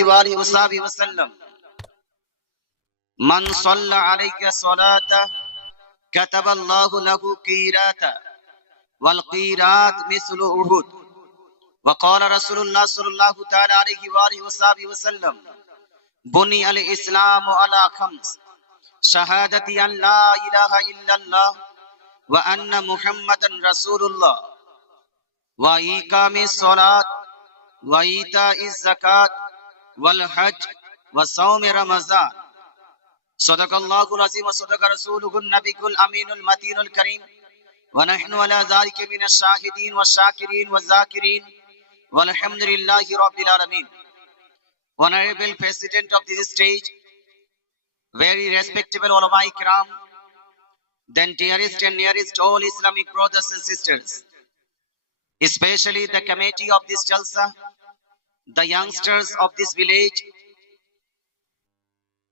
আলাইহি ওয়া আলিহি ওয়াসাল্লাম মান সাল্লা আলাইকা সালাতা কাতাবাল্লাহু লাহু কিরাতা ওয়াল কিরাত মিসলু উহুদ ওয়া ক্বালা রাসূলুল্লাহ সাল্লাল্লাহু তাআলা আলাইহি ওয়া আলিহি ওয়াসাল্লাম বুনি আল ইসলামু আলা খামস শাহাদাতি আন লা ইলাহা ইল্লাল্লাহ ওয়া আন্না মুহাম্মাদান রাসূলুল্লাহ ওয়া ইকামিস সালাত ওয়া ইতাইজ যাকাত ওয়াল হজ ওয়া সাওমি রমাযান সাদাকাল্লাহুল আযীম ওয়া সাদাকা রাসূলুহুন নাবিয়ুল আমিনুল মাতিনুল কারীম ওয়া নাহনু আলা যালিকা মিনাশ Shahdeen wash শাকিরিন was যাকিরিন walhamdulillahi rabbil alamin. Honorable President of this stage, very respectable ulama ikram, then dearest and nearest all Islamic brothers and sisters, especially the committee of this Jalsa, the youngsters of this village,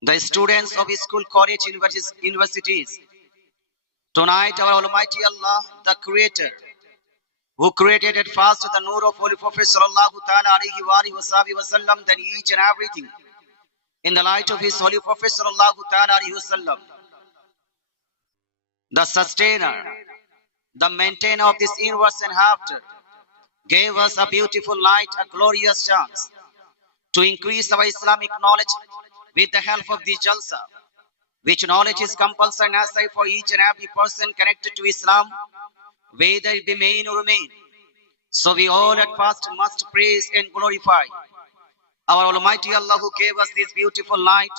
the students of school, college, universities. Tonight our Almighty Allah, the Creator, who created at first the nur of Holy Prophet sallallahu ta'ala alayhi wa alihi wa sallam, then each and everything in the light of his Holy Prophet sallallahu ta'ala alayhi wa sallam, the sustainer, the maintainer of this universe and hereafter, gave us a beautiful light, a glorious chance to increase our Islamic knowledge with the help of this Jalsa, which knowledge is compulsory and necessary for each and every person connected to Islam, whether it be male or remain. So we all at first must praise and glorify our Almighty Allah who gave us this beautiful light,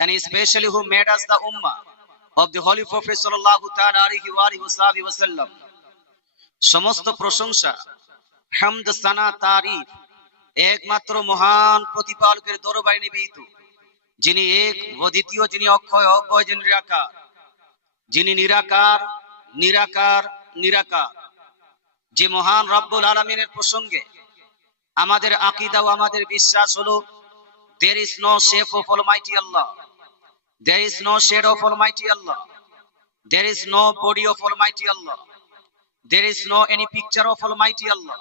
and especially who made us the Ummah of the Holy Prophet sallallahu ta'ala alayhi wa alihi wa sallam. সমস্ত প্রশংসা, হামদ, সানা, তারিফ একমাত্র মহান প্রতিপালকের দরবারে নিবেদিত, যিনি এক ও দ্বিতীয়, যিনি অক্ষয় অব্যয়, যিনি নিরাকার, যিনি নিরাকার নিরাকার নিরাকার। যে মহান রব্বুল আলামিনের প্রসঙ্গে আমাদের আকীদা ও আমাদের বিশ্বাস হলো, there is no shape of Almighty Allah, there is no shade of Almighty Allah, there is no body of Almighty Allah, there is no any picture of Almighty Allah,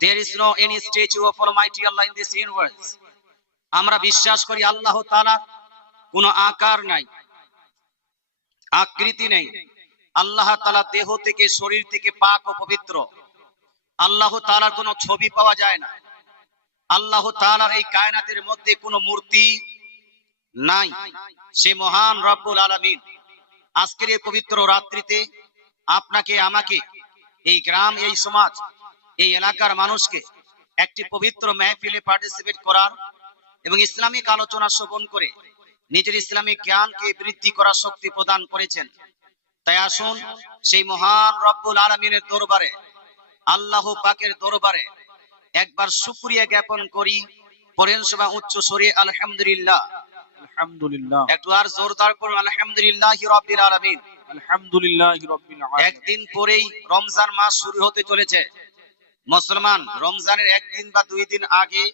there is no any statue of Almighty Allah in this universe. আমরা বিশ্বাস করি আল্লাহ তাআলা কোনো আকার নাই, আকৃতি নেই। আল্লাহ তাআলা দেহ থেকে, শরীর থেকে পাক ও পবিত্র। আল্লাহ তাআলার কোনো ছবি পাওয়া যায় না। আল্লাহ তাআলার এই কায়নাতের মধ্যে কোনো মূর্তি নাই। সে মহান রব্বুল আলামিন আজকের এই পবিত্র রাত্রিতে আপনাকে, আমাকে, এই গ্রাম, এই সমাজ, এই এলাকার মানুষকে একটি পবিত্র মাহফিলে পার্টিসিপেট করার এবং ইসলামিক আলোচনা শ্রবণ করে নিজের ইসলামিক জ্ঞানকে বৃদ্ধি করার শক্তি প্রদান করেছেন। তাই আসুন সেই মহান রব্বুল আলামিনের দরবারে, আল্লাহ পাকের দরবারে একবার শুকরিয়া জ্ঞাপন করি। পড়েন সবাই উচ্চ স্বরে আলহামদুলিল্লাহ, আলহামদুলিল্লাহ। একটু আর জোরদার করুন আলহামদুলিল্লাহি রাব্বিল আলামিন, আলহামদুলিল্লাহি রাব্বিল আলামিন। একদিন পরেই রমজান মাস শুরু হতে চলেছে। মুসলমান রমজানের একদিন বা দুই দিন আগে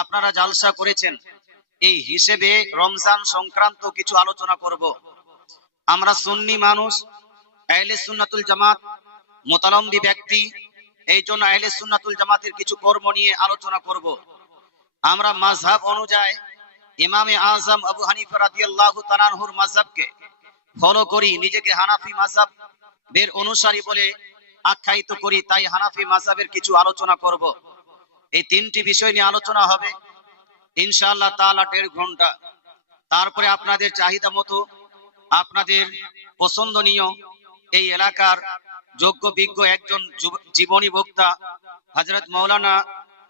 আপনারা জালসা করেছেন, এই হিসেবে রমজান সংক্রান্ত কিছু আলোচনা করব। আমরা সুন্নি মানুষ, আহলে সুন্নাতুল জামাত মুতালম্বী ব্যক্তি, এই জন্য আহলে সুন্নাতুল জামাতের কিছু কর্ম নিয়ে আলোচনা করব। আমরা মাযহাব অনুযায়ী ইমামে আযম আবু হানিফা রাদিয়াল্লাহু তাআলা আনহুর মাযহাবকে ফলো করি, নিজেকে হানাফি মাযহাবের অনুসারী বলে আখ্যায়িত করি। তাই হানাফি মাযহাবের কিছু আলোচনা করব। এই তিনটি বিষয় নিয়ে আলোচনা হবে ইনশাআল্লাহ তাআলা 1.5 ঘন্টা। তারপরে আপনাদের চাহিদা মতো, আপনাদের পছন্দনীয় এই এলাকার যোগ্য বিজ্ঞ একজন জীবনী বক্তা হযরত মাওলানা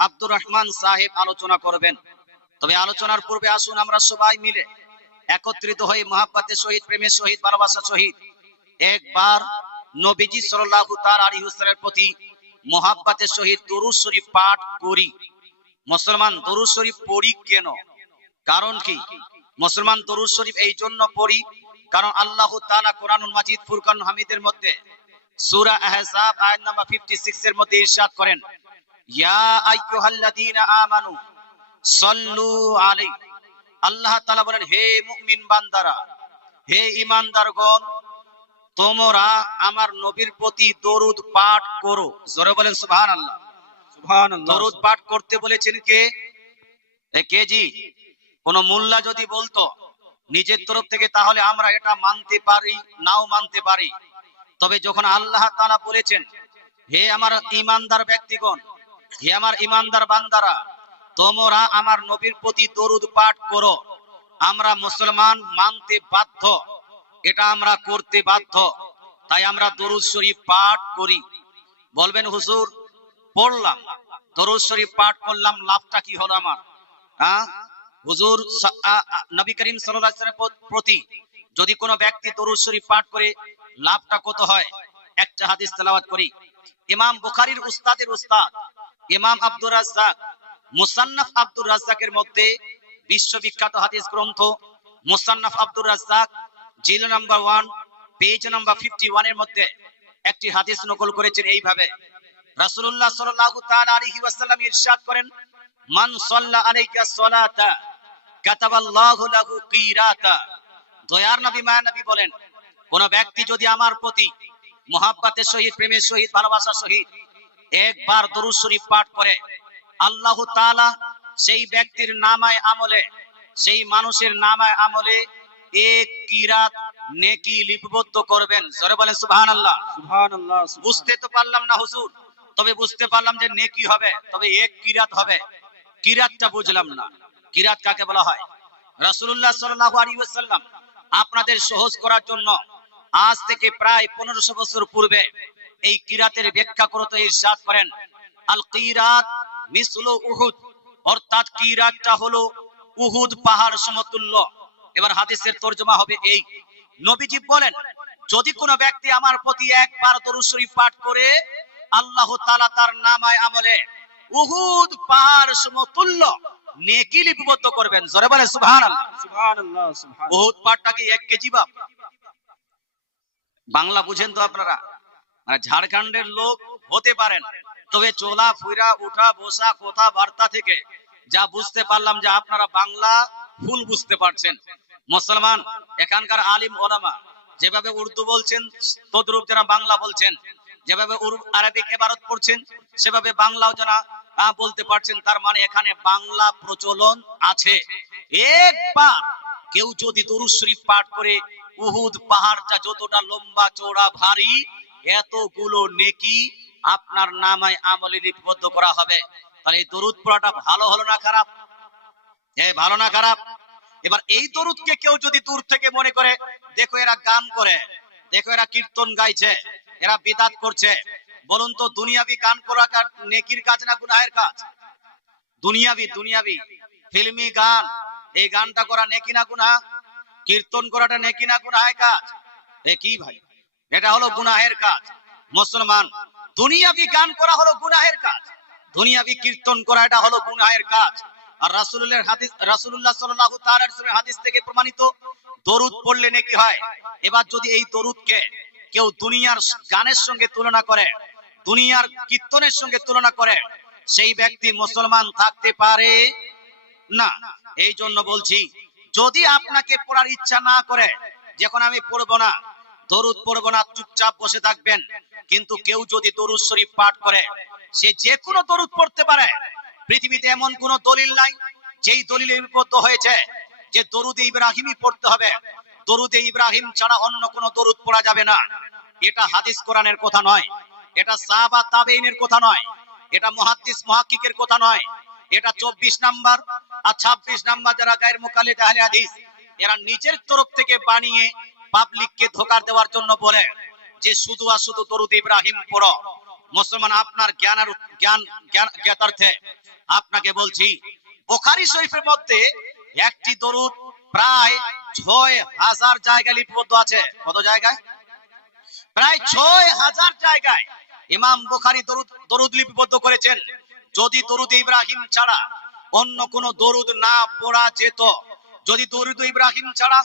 আব্দুর রহমান সাহেব আলোচনা করবেন। তবে আলোচনার পূর্বে আসুন আমরা সবাই মিলে একত্রিত হয়ে মহব্বতের সহিত, প্রেমের সহিত, ভালোবাসার সহিত একবার নবীজি সাল্লাল্লাহু তাআলা আলাইহি ওয়াসাল্লামের প্রতি মহব্বতের সহিত দরুদ শরীফ পাঠ করি। মুসলমান দরুদ শরীফ পড়ি কেন? কারণ কি? মুসলমান দরুদ শরীফ এই জন্য পড়ি কারণ আল্লাহ তাআলা কোরআনুল মাজিদ ফুরকান হামিদের মধ্যে সূরা আহজাব আয়াত নাম্বার 56 এর মধ্যে ইরশাদ করেন, ইয়া আইয়ুহাল্লাযীনা আমানু সাল্লু আলাইহি। আল্লাহ তাআলা বলেন, হে মুমিন বান্দারা, হে ঈমানদারগণ, তোমরা আমার নবীর প্রতি দরুদ পাঠ করো। জোরে বলেন সুবহানাল্লাহ, সুবহানাল্লাহ। দরুদ পাঠ করতে বলেছেন কে? কেজি কোন মোল্লা যদি বলতো নিজের তরফ থেকে, তাহলে আমরা এটা মানতে পারি, নাও মানতে পারি। তবে যখন আল্লাহ তাআলা বলেছেন, হে আমার ঈমানদার ব্যক্তিগণ, হে আমার ঈমানদার বান্দারা, তোমরা আমার নবীর প্রতি দরুদ পাঠ করো, আমরা মুসলমান মানতে বাধ্য, এটা আমরা করতে বাধ্য, তাই আমরা দরুদ শরীফ পাঠ করি। বলবেন হুজুর, পড়লাম, দরুদ শরীফ পাঠ করলাম, লাভটা কি হলো আমার? হুজুর, নবী করিম সাল্লাল্লাহু আলাইহি ওয়াসাল্লামের প্রতি যদি কোনো ব্যক্তি দরুদ শরীফ পাঠ করে, লাভটা কত হয়? একটা হাদিস তেলাওয়াত করি। ইমাম বুখারীর উস্তাদের উস্তাদ ইমাম আব্দুর রাজ্জাক, মুসান্নাফ আব্দুর রাজ্জাকের মধ্যে বিশ্ববিখ্যাত হাদিস গ্রন্থ মুসান্নাফ আব্দুর রাজ্জাক, জিল নাম্বার 1, পেজ নাম্বার 51 এর মধ্যে একটি হাদিস নকল করেছেন এইভাবে। রাসূলুল্লাহ সাল্লাল্লাহু তাআলা আলাইহি ওয়াসাল্লাম ইরশাদ করেন, মান সাল্লা আলাইকা সালাতা কাতাবাল্লাহু লাহু কিরাতা। দয়ার নবী, মায়া নবী বলেন, কোন ব্যক্তি যদি আমার প্রতি মুহাব্বতের সহিত, প্রেমের সহিত, ভালোবাসার সহিত একবার দরুদ শরীফ পাঠ করে, আল্লাহ তাআলা সেই ব্যক্তির নামায় আমলে, সেই মানুষের নামায় আমলে এক কিরাত নেকি লিপিবদ্ধ করবেন। জোরে বলেন সুবহানাল্লাহ। সুবহানাল্লাহ। বুঝতে তো পারলাম না হুজুর, তবে বুঝতে পারলাম যে নেকি হবে, তবে এক কিরাত হবে। কিরাতটা বুঝলাম না, কিরাত কাকে বলা হয়? রাসূলুল্লাহ সাল্লাল্লাহু আলাইহি ওয়াসাল্লাম আপনাদের সহজ করার জন্য আজ থেকে প্রায় 1500 বছর পূর্বে এই কিরাতের ব্যাখ্যা করতে ইরশাদ করেন, আল কিরাত মিসলু উহুদ, অর্থাৎ কিরাতটা হলো উহুদ পাহাড় সমতুল্য। এবার হাদিসের তরজমা হবে এই, নবীজি বলেন, যদি কোনো ব্যক্তি আমার প্রতি একবার দরুদ শরীফ পাঠ করে, আল্লাহ তাআলা তার নামায় আমলে উহুদ পাহাড় সমতুল্য নেকি লিপিবদ্ধ করবেন। জোরে বলেন সুবহানাল্লাহ। সুবহানাল্লাহ। সুবহানাল্লাহ। উহুদ পাহাড়টা কি 1 কেজি বাপ? বাংলা বুঝেন তো আপনারা? মানে ঝাড়খণ্ডের লোক হতে পারেন, তবে চলা ফুরা উঠা বসা কথাবার্তা থেকে যা বুঝতে পারলাম যে আপনারা বাংলা ফুল বুঝতে পারছেন। মুসলমান এখানকার আলিম ওলামা যেভাবে উর্দু বলছেন, তদ্রূপ যারা বাংলা বলছেন, যেভাবে আরবিক ইবারত পড়ছেন, সেভাবে বাংলাও যারা বলতে পারছেন, তার মানে এখানে বাংলা প্রচলন আছে। একবার কেউ যদি দরুদ শরীফ পাঠ করে, উহুদ পাহাড়টা যতটা লম্বা চওড়া ভারী, এতগুলো নেকি আপনার নামায় আমলে লিপিবদ্ধ করা হবে। তাহলে এই দরুদ পড়াটা ভালো হলো না খারাপ? ভালো না খারাপ? এবার এই দরুদকে কেউ যদি দূর থেকে মনে করে, দেখো এরা গান করে, দেখো এরা কীর্তন গাইছে, এরা বিদআত করছে, বলুন তো দুনিয়াবি গান করা নেকির কাজ না গুনাহের কাজ? দুনিয়াবি ফিল্মি গান, এই গানটা করা নেকি না গুনাহ? কীর্তন করাটা নেকি না গুনাহের কাজ? কি ভাই, এটা হলো গুনাহের কাজ। মুসলমান, দুনিয়াবি গান করা হলো গুনাহের কাজ, দুনিয়াবি কীর্তন করা এটা হলো গুনাহের কাজ। আর রাসূলুল্লাহ সাল্লাল্লাহু তাআলা আলাইহি ওয়াসাল্লামের হাদিস থেকে প্রমাণিত, দরুদ পড়লে নেকি হয়। এবার যদি এই দরুদকে কেউ দুনিয়ার গানের সঙ্গে তুলনা করে, দুনিয়ার কীর্তনের সঙ্গে তুলনা করে, সেই ব্যক্তি মুসলমান থাকতে পারে না। এই জন্য বলছি, যদি আপনাকে পড়ার ইচ্ছা না করে, যখন আমি পড়বো না, দরুদ পড়বো না, চুপচাপ বসে থাকবেন। কিন্তু কেউ যদি দরুদ শরীফ পাঠ করে, সে যে কোনো দরুদ পড়তে পারে। পৃথিবীতে এমন কোন দলিল নাই যেই দলিলে লিপিবদ্ধ হয়েছে যে দরুদ ইব্রাহিমই পড়তে হবে, দরুদ ইব্রাহিম ছাড়া অন্য কোন দরুদ পড়া যাবে না। এটা হাদিস কোরআনের কথা নয়, এটা সাহাবা তাবেঈনের কথা নয়, এটা মুহাদ্দিস মুহাক্কিকের কথা নয়, এটা 24 নাম্বার আর 26 নাম্বার যারা গায়ের মুকাল্লিদ আহলে হাদিস, এরা নিজের তরফ থেকে বানিয়ে পাবলিককে ধোঁকা দেওয়ার জন্য বলে যে শুধু আর শুধু দরুদ ইব্রাহিম পড়ো। মুসলমান, আপনার জ্ঞাতার্থে আপনাকে বলছি, বুখারী শরীফের মধ্যে একটি দরুদ প্রায় 6000 জায়গায় লিপিবদ্ধ আছে। কত জায়গায়? প্রায় 6000 জায়গায় ইমাম বুখারী দরুদ লিপিবদ্ধ করেছেন। যদি দরুদ ইব্রাহিম ছাড়া অন্য কোন দরুদ না পড়া যেত, যদি দরুদ ইব্রাহিম ছাড়া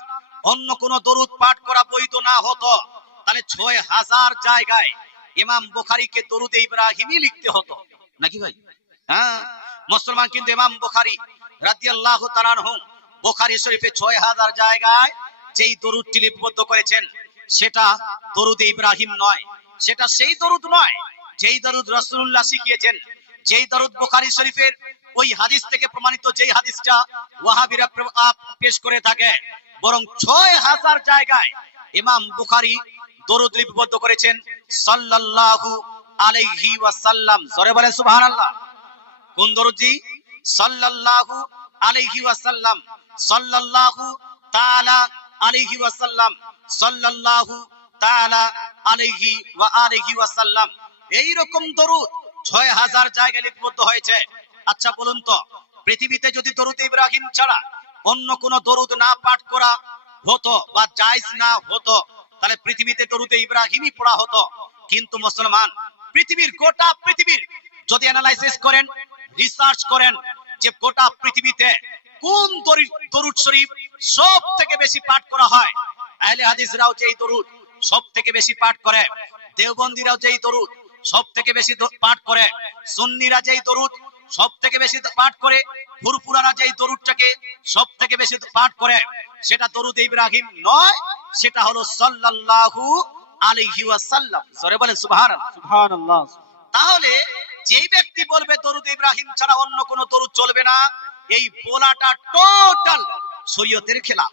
অন্য কোন দরুদ পাঠ করা বৈধ না হতো, তাহলে 6000 জায়গায় ইমাম বুখারীকে দরুদ ইব্রাহিমই লিখতে হতো, নাকি ভাই? হ্যাঁ মুসলমান, কিন্তু ইমাম বুখারী রাদিয়াল্লাহু তাআলা আনহু বুখারী শরীফে 6000 জায়গায় যেই দরুদটি লিপিবদ্ধ করেছেন, সেটা দরুদ ইব্রাহিম নয়, সেটা সেই দরুদ নয় যেই দরুদ রাসূলুল্লাহ শিখিয়েছেন, যেই দরুদ বুখারী শরীফের ওই হাদিস থেকে প্রমাণিত যেই হাদিসটা ওয়াহাবিরা পেশ করে থাকে, বরং ৬,০০০ জায়গায় ইমাম বুখারী দরুদ লিপিবদ্ধ করেছেন সাল্লাল্লাহু আলাইহি ওয়াসাল্লাম। জোরে বলেন সুবহানাল্লাহ। কোন দরুদজি? সাল্লাল্লাহু আলাইহি ওয়াসাল্লাম, সাল্লাল্লাহু তাআলা আলাইহি ওয়াসাল্লাম, সাল্লাল্লাহু তাআলা আলাইহি ওয়া আলিহি ওয়াসাল্লাম। এই রকম দরুদ ৬,০০০ জায়গায় লিপিবদ্ধ হয়েছে। আচ্ছা বলুন তো, পৃথিবীতে যদি দরুদ ইব্রাহিম ছাড়া অন্য কোন দরুদ না পাঠ করা হতো বা জায়েজ না হতো, তাহলে পৃথিবীতে দরুদ ইব্রাহিমই পড়া হতো। কিন্তু মুসলমান পৃথিবীর গোটা পৃথিবীর যদি অ্যানালাইসিস করেন, রিসার্চ করেন যে গোটা পৃথিবীতে কোন দরুদ শরীফ সব থেকে বেশি পাঠ করা হয়, আহলে হাদিসরাও যেই দরুদ সব থেকে বেশি পাঠ করে, দেওবন্দিরাও যেই দরুদ সব থেকে বেশি পাঠ করে, সুন্নিরা যেই দরুদ সব থেকে বেশি পাঠ করে, ফুরফুরারা যেই দরুদটাকে সব থেকে বেশি পাঠ করে, সেটা দরুদ ইব্রাহিম নয়, সেটা হলো সাল্লাল্লাহু আলাইহি ওয়াসাল্লাম। জোরে বলেন সুবহানাল্লাহ। সুবহানাল্লাহ। তাহলে যেই ব্যক্তি বলবে দরুদ ইব্রাহিম ছাড়া অন্য কোন দরুদ চলবে না, এই বলাটা টোটাল শরীয়তের খেলাফ।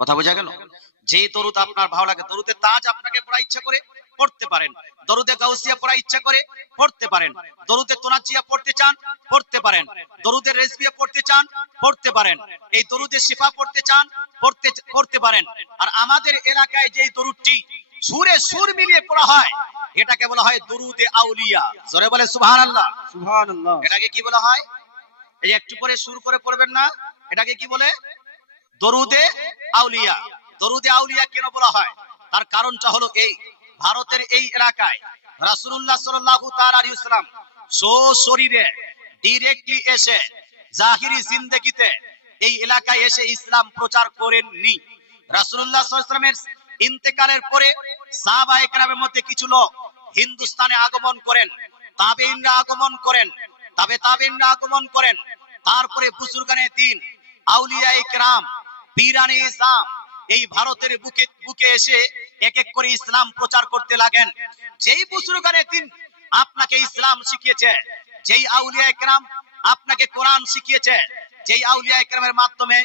কথা বোঝা গেল? যে দরুদ আপনার ভালো লাগে, দরুদে তাজ আপনাকে পড়া ইচ্ছা করে পড়তে পারেন, দরুদে গাউসিয়া পড়া ইচ্ছা করে পড়তে পারেন, দরুদে তোনাজিয়া পড়তে চান পড়তে পারেন, দরুদে রেজবিয়া পড়তে চান পড়তে পারেন, এই দরুদে শিফা পড়তে চান পড়তে পারেন। আর আমাদের এলাকায় যে দরুদটি সুরে সুর মিলিয়ে পড়া হয়, এটাকে বলা হয় দরুদে আউলিয়া। জোরে বলে সুবহানাল্লাহ। সুবহানাল্লাহ। এটাকে কি বলা হয়? এই যে একটু পরে সুর করে পড়বেন না, এটাকে কি বলে? দরুদে আউলিয়া। দরুদে আউলিয়া কেন বলা হয়? তার কারণটা হলো এই, ভারতের এই এলাকায় রাসূলুল্লাহ সাল্লাল্লাহু তাআলা আলাইহি ওয়াসাল্লাম সশরীরে ডাইরেক্টলি এসে জাহিরি জিন্দেগিতে এই এলাকায় এসে ইসলাম প্রচার করেননি। রাসূলুল্লাহ সাল্লাল্লাহু আলাইহি ওয়াসাল্লামের ইন্তেকালের পরে সাহাবায়ে কেরামের মধ্যে কিছু লোক হিন্দুস্তানে আগমন করেন, তাবেঈনরা আগমন করেন, তাবেঈনরা আগমন করেন। তারপরে বুজুর্গানে দ্বীন, আউলিয়ায়ে কেরাম, পীরানে ইসলাম এই ভারতের বুকে এসে এক এক করে ইসলাম প্রচার করতে লাগেন। যেই বুজুর্গানে দ্বীন আপনাকে ইসলাম শিখিয়েছে, যেই আউলিয়ায়ে কেরাম আপনাকে কোরআন শিখিয়েছে, যেই আউলিয়ায়ে কেরামের মাধ্যমে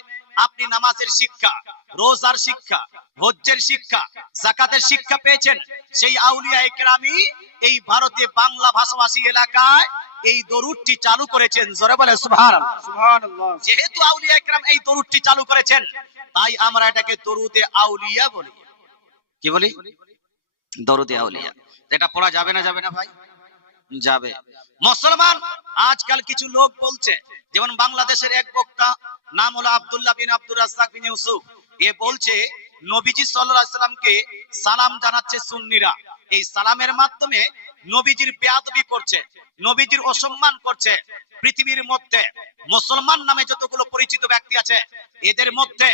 আপনি নামাজের শিক্ষা, রোজার শিক্ষা, হজ্জের শিক্ষা, যাকাতের শিক্ষা পেয়েছেন, সেই আউলিয়ায়ে কেরামই এই ভারতে বাংলা ভাষাভাষী এলাকায় এই দরুদটি চালু করেছেন। জোরে বলে সুবহানাল্লাহ। সুবহানাল্লাহ। যেহেতু আউলিয়ায়ে কেরাম এই দরুদটি চালু করেছেন, তাই আমরা এটাকে দরুদে আউলিয়া বলি। কি বলি? দরুদে আউলিয়া। এটা পড়া যাবে না যাবে না ভাই? যাবে। মুসলমান আজকাল কিছু লোক বলছে, যেমন বাংলাদেশের এক বক্তা নাম হলো আব্দুল্লাহ বিন আব্দুর রাজ্জাক বিন ইউসুফ, এ বলছে নবীজি সাল্লাল্লাহু আলাইহি সাল্লামকে সালাম জানাচ্ছে সুন্নিরা, এই সালামের মাধ্যমে নবীজির বেয়াদবি করছে, নবীজির অসম্মান করছে। পৃথিবীর মধ্যে মুসলমান নামে যতগুলো পরিচিত ব্যক্তি আছে, এদের মধ্যে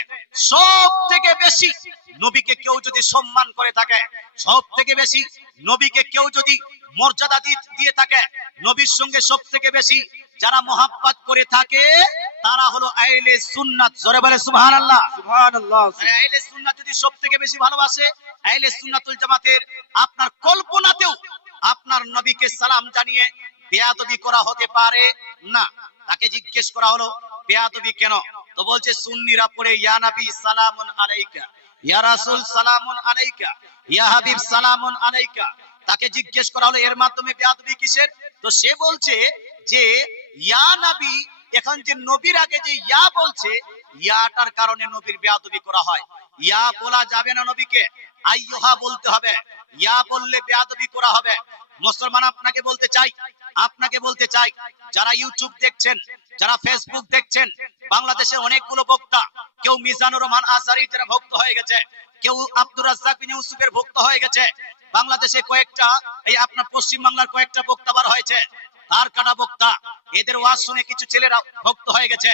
সব থেকে বেশি নবীকে কেউ যদি সম্মান করে থাকে, সব থেকে বেশি নবীকে কেউ যদি মর্যাদা দিয়ে থাকে, নবীর সঙ্গে সব থেকে বেশি যারা মোহাব্বত করে থাকে, তারা হলো আহলে সুন্নাত। জোরে বলে সুবহানাল্লাহ। সুবহানাল্লাহ। আহলে সুন্নাত যদি সব থেকে বেশি ভালোবাসে, আহলে সুন্নাতুল জামাতের আপনার কল্পনাতেও আপনার নবীকে সালাম জানিয়ে বেয়াদবি করা হতে পারে না। তাকে জিজ্ঞেস করা হলো বেয়াদবি কেন, তো বলছে সুন্নিরা পড়ে ইয়া নবী সালামুন আলাইকা, ইয়া রাসূল সালামুন আলাইকা, ইয়া হাবিব সালামুন আলাইকা। তাকে জিজ্ঞেস করা হলো এর মাধ্যমে বেয়াদবি কিসের, তো সে বলছে যে ইয়া নবী, এখন যে নবীর আগে যে ইয়া বলছে, ইয়াটার কারণে নবীর বেয়াদবি করা হয়। ইয়া বলা যাবে না, নবীকে আইয়ুহা বলতে হবে, ইয়া বললে বেয়াদবি করা হবে। মুসলমান আপনাকে বলতে চাই, যারা ইউটিউব দেখছেন, যারা ফেসবুক দেখছেন, বাংলাদেশের অনেকগুলো বক্তা, কেউ মিজানুর রহমান আজহারীর যারা ভক্ত হয়ে গেছে, কেউ আব্দুর রাজ্জাক বিন ইউসুফের ভক্ত হয়ে গেছে, বাংলাদেশে কয়েকটা, এই আপনার পশ্চিম বাংলার কয়েকটা বক্তা বার হয়েছে, তার কাটা বক্তা, এদের ওয়াজ শুনে কিছু ছেলেরা ভক্ত হয়ে গেছে।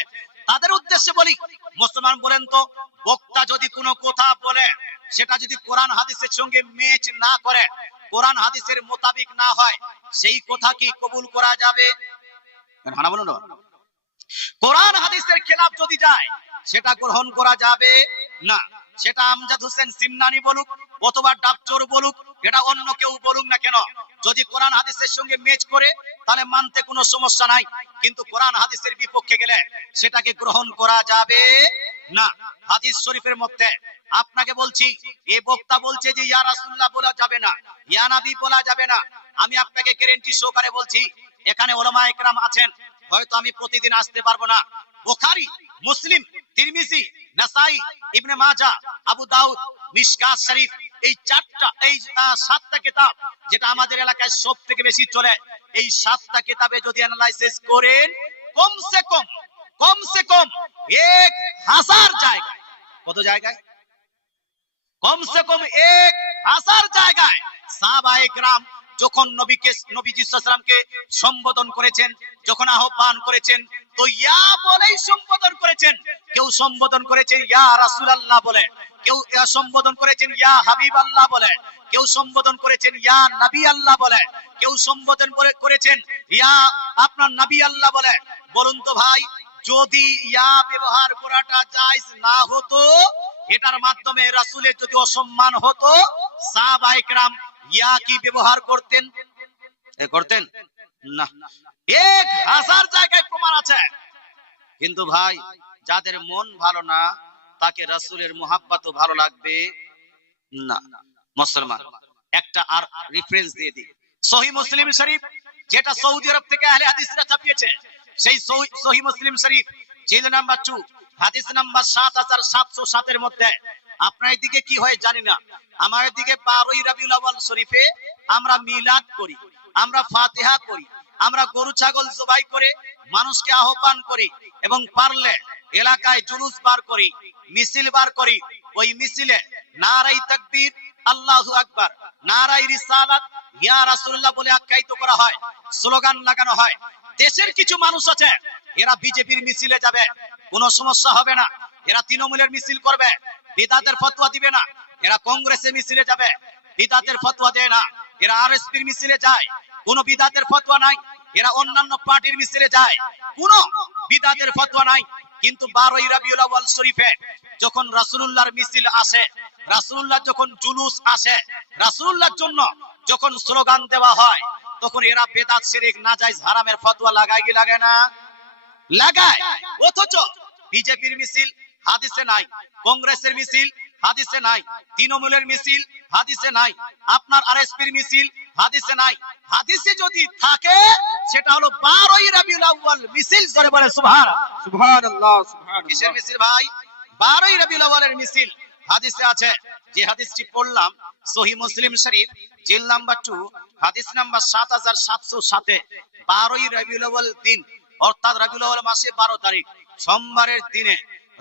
তাদের উদ্দেশ্যে বলি, মুসলমান বলেন তো, বক্তা যদি কোনো কথা বলে, সেটা যদি কোরআন হাদিসের সঙ্গে ম্যাচ না করে, কোরআন হাদিসের মোতাবিক না হয়, সেই কথা কি কবুল করা যাবে? হ্যাঁ বলুন। কোরআন হাদিসের খেলাফ যদি যায়, সেটা গ্রহণ করা যাবে না। সেটা আমজাদ হোসেন সিন্নানি বলুক, অথবা ডাবচোর বলুক, এটা অন্য কেউ বলুক না কেন, যদি কোরআন হাদিসের সঙ্গে ম্যাচ করে তাহলে মানতে কোনো সমস্যা নাই, কিন্তু কোরআন হাদিসের বিপক্ষে গেলে সেটাকে গ্রহণ করা যাবে না। হাদিস শরীফের মধ্যে আপনাকে বলছি, এই বক্তা বলছে যে ইয়া রাসূলুল্লাহ বলা যাবে না, ইয়া নবী বলা যাবে না। আমি আপনাকে গ্যারান্টি সহকারে বলছি, এখানে উলামায়ে কেরাম আছেন, হয়তো আমি প্রতিদিন আসতে পারবো না, বুখারী, মুসলিম, তিরমিজি, নাসাই, ইবনে মাজাহ, আবু দাউদ, মিশকাত শরীফ, এই সাতটা কিতাব যেটা আমাদের এলাকায় সবথেকে বেশি চলে, এই সাতটা কিতাবে যদি অ্যানালাইসিস করেন, কমসে কম 1000 জায়গায়, কত জায়গায়? কমসে কম 1000 জায়গায় সাহাবায়ে কেরাম যখন নবীজি সাল্লাল্লাহু আলাইহি ওয়াসাল্লামকে সম্বোধন করেছেন, যখন আহ্বান করেছেন, তো ইয়া বলেই সম্বোধন করেছেন। কেউ সম্বোধন করেছেন ইয়া রাসূলুল্লাহ বলে, কেউ সম্বোধন করেছেন ইয়া হাবিবাল্লাহ বলে, কেউ সম্বোধন করেছেন ইয়া নবী আল্লাহ বলে, কেউ সম্বোধন করেছেন ইয়া আপনার নবী আল্লাহ বলে। বলুন তো ভাই, যদি ইয়া ব্যবহার করাটা জায়েজ না হতো, এটার মাধ্যমে রাসূলের যদি অসম্মান হতো, সাহাবায়ে কেরাম ইয়া কি ব্যবহার করতেন? করতেন না। 1000 জায়গায় প্রমাণ আছে। কিন্তু ভাই, যাদের মন ভালো না, তাকে রাসূলের মুহাব্বতও ভালো লাগবে না। মুসলমান, একটা আর রেফারেন্স দিয়ে দিই, সহিহ মুসলিম শরীফ, যেটা সৌদি আরব থেকে আহলে হাদিসরা ছাপিয়েছে, সেই সহিহ মুসলিম শরীফ জিলদ নাম্বার 2 হাদিস নাম্বার 7707 এর মধ্যে, আপনার দিকে কি হয় জানি না, আমার দিকে 12ই রবিউল আউয়াল শরীফে আমরা মিলাদ করি, আমরা ফাতিহা করি, আমরা গরু ছাগল জবাই করে মানুষকে আহ্বান করি, এবং পারলে এলাকায় জুলুস বার করি, মিছিল বার করি। ওই মিছিলে নারায়ে তাকবীর, আল্লাহু আকবার, নারায়ে রিসালাত, ইয়া রাসূলুল্লাহ বলে আখ্যায়িত করা হয়, স্লোগান লাগানো হয়। দেশের কিছু মানুষ আছে, এরা বিজেপির মিছিলে যাবে, কোনো সমস্যা হবে না। এরা তৃণমূলের মিছিল করবে, বিদআতের ফতোয়া দিবে না। এরা কংগ্রেসের মিছিলে যাবে, বিদআতের ফতোয়া দেয় না। এরা আরএসপির মিছিলে যায়, কোনো বিদআতের ফতোয়া নাই। এরা অন্যান্য পার্টির মিছিলে যায়, কোনো বিদআতের ফতোয়া নাই। কিন্তু 12ই রবিউল আউয়াল শরীফে যখন রাসূলুল্লাহর মিছিল আসে, রাসূলুল্লাহ যখন জুলুস আসে, রাসূলুল্লাহর জন্য যখন স্লোগান দেওয়া হয়, তখন এরা বেদাত, শিরক, নাজায়েজ, হারামের ফতোয়া লাগায় কি লাগায় না? লাগায়। অথচ বিজেপির মিছিল হাদিসে নাই, কংগ্রেসের মিছিল হাদিসে নাই, তৃণমূলের মিছিল হাদিসে নাই, আপনার আরএসপির মিছিল হাদিসে নাই। হাদিসে যদি থাকে, সেটা হলো 12ই রবিউল আউয়াল মিছিল। জোরে বলে সুবহানাল্লাহ। সুবহানাল্লাহ, সুবহানাল্লাহ। কিসের মিছিল ভাই? 12ই রবিউল আউয়ালের মিছিল। হাদিসে আছে, যে হাদিসটি পড়লাম সহিহ মুসলিম শরীফ জিলদ নাম্বার 2 হাদিস নাম্বার 7707 এ, 12ই রবিউল আউয়াল দিন, অর্থাৎ রবিউল আউয়াল মাসে 12 তারিখ সোমবারের দিনে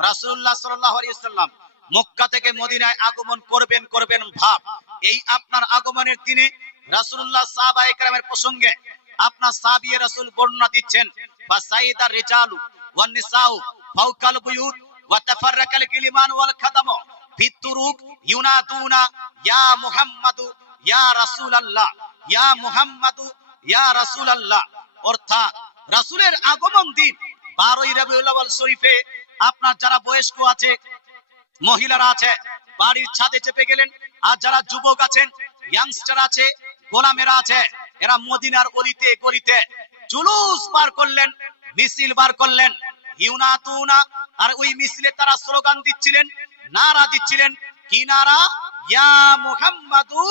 রাসূলুল্লাহ সাল্লাল্লাহু আলাইহি ওয়াসাল্লাম মক্কা থেকে মদিনায় আগমন করবেন ভাব। এই আপনার আগমনের দিনে রাসূলুল্লাহ সাহাবায়ে কেরামের প্রসঙ্গে আপনার সাহাবীয়ে রাসূল বর্ণনা দিচ্ছেন, ফাসাইদার রিজালু ওয়ান নিসাউ ফাওকাল বুয়ুত ওয়া তাফাররাকাল গিলমান ওয়াল খাদামু ফিতুরুক ইউনাদুনা ইয়া মুহাম্মাদু ইয়া রাসূলুল্লাহ, ইয়া মুহাম্মাদু ইয়া রাসূলুল্লাহ। অর্থাৎ রাসূলের আগমন দিন 12ই রবিউল আউয়াল শরীফে আপনার যারা বয়স্ক আছে, মহিলারা আছে, বাড়ির ছাদে চেপে গেলেন। আর যারা যুবক আছেন, ইয়াংস্টার আছে, গোলামেরা আছে, এরা মদিনার অলিতে গলিতে জুলুস বার করলেন, মিছিল বার করলেন, ইউনাতুনা। আর ওই মিছিলে তারা স্লোগান দিচ্ছিলেন, নারা দিচ্ছিলেন, কি নারা? ইয়া মুহাম্মাদু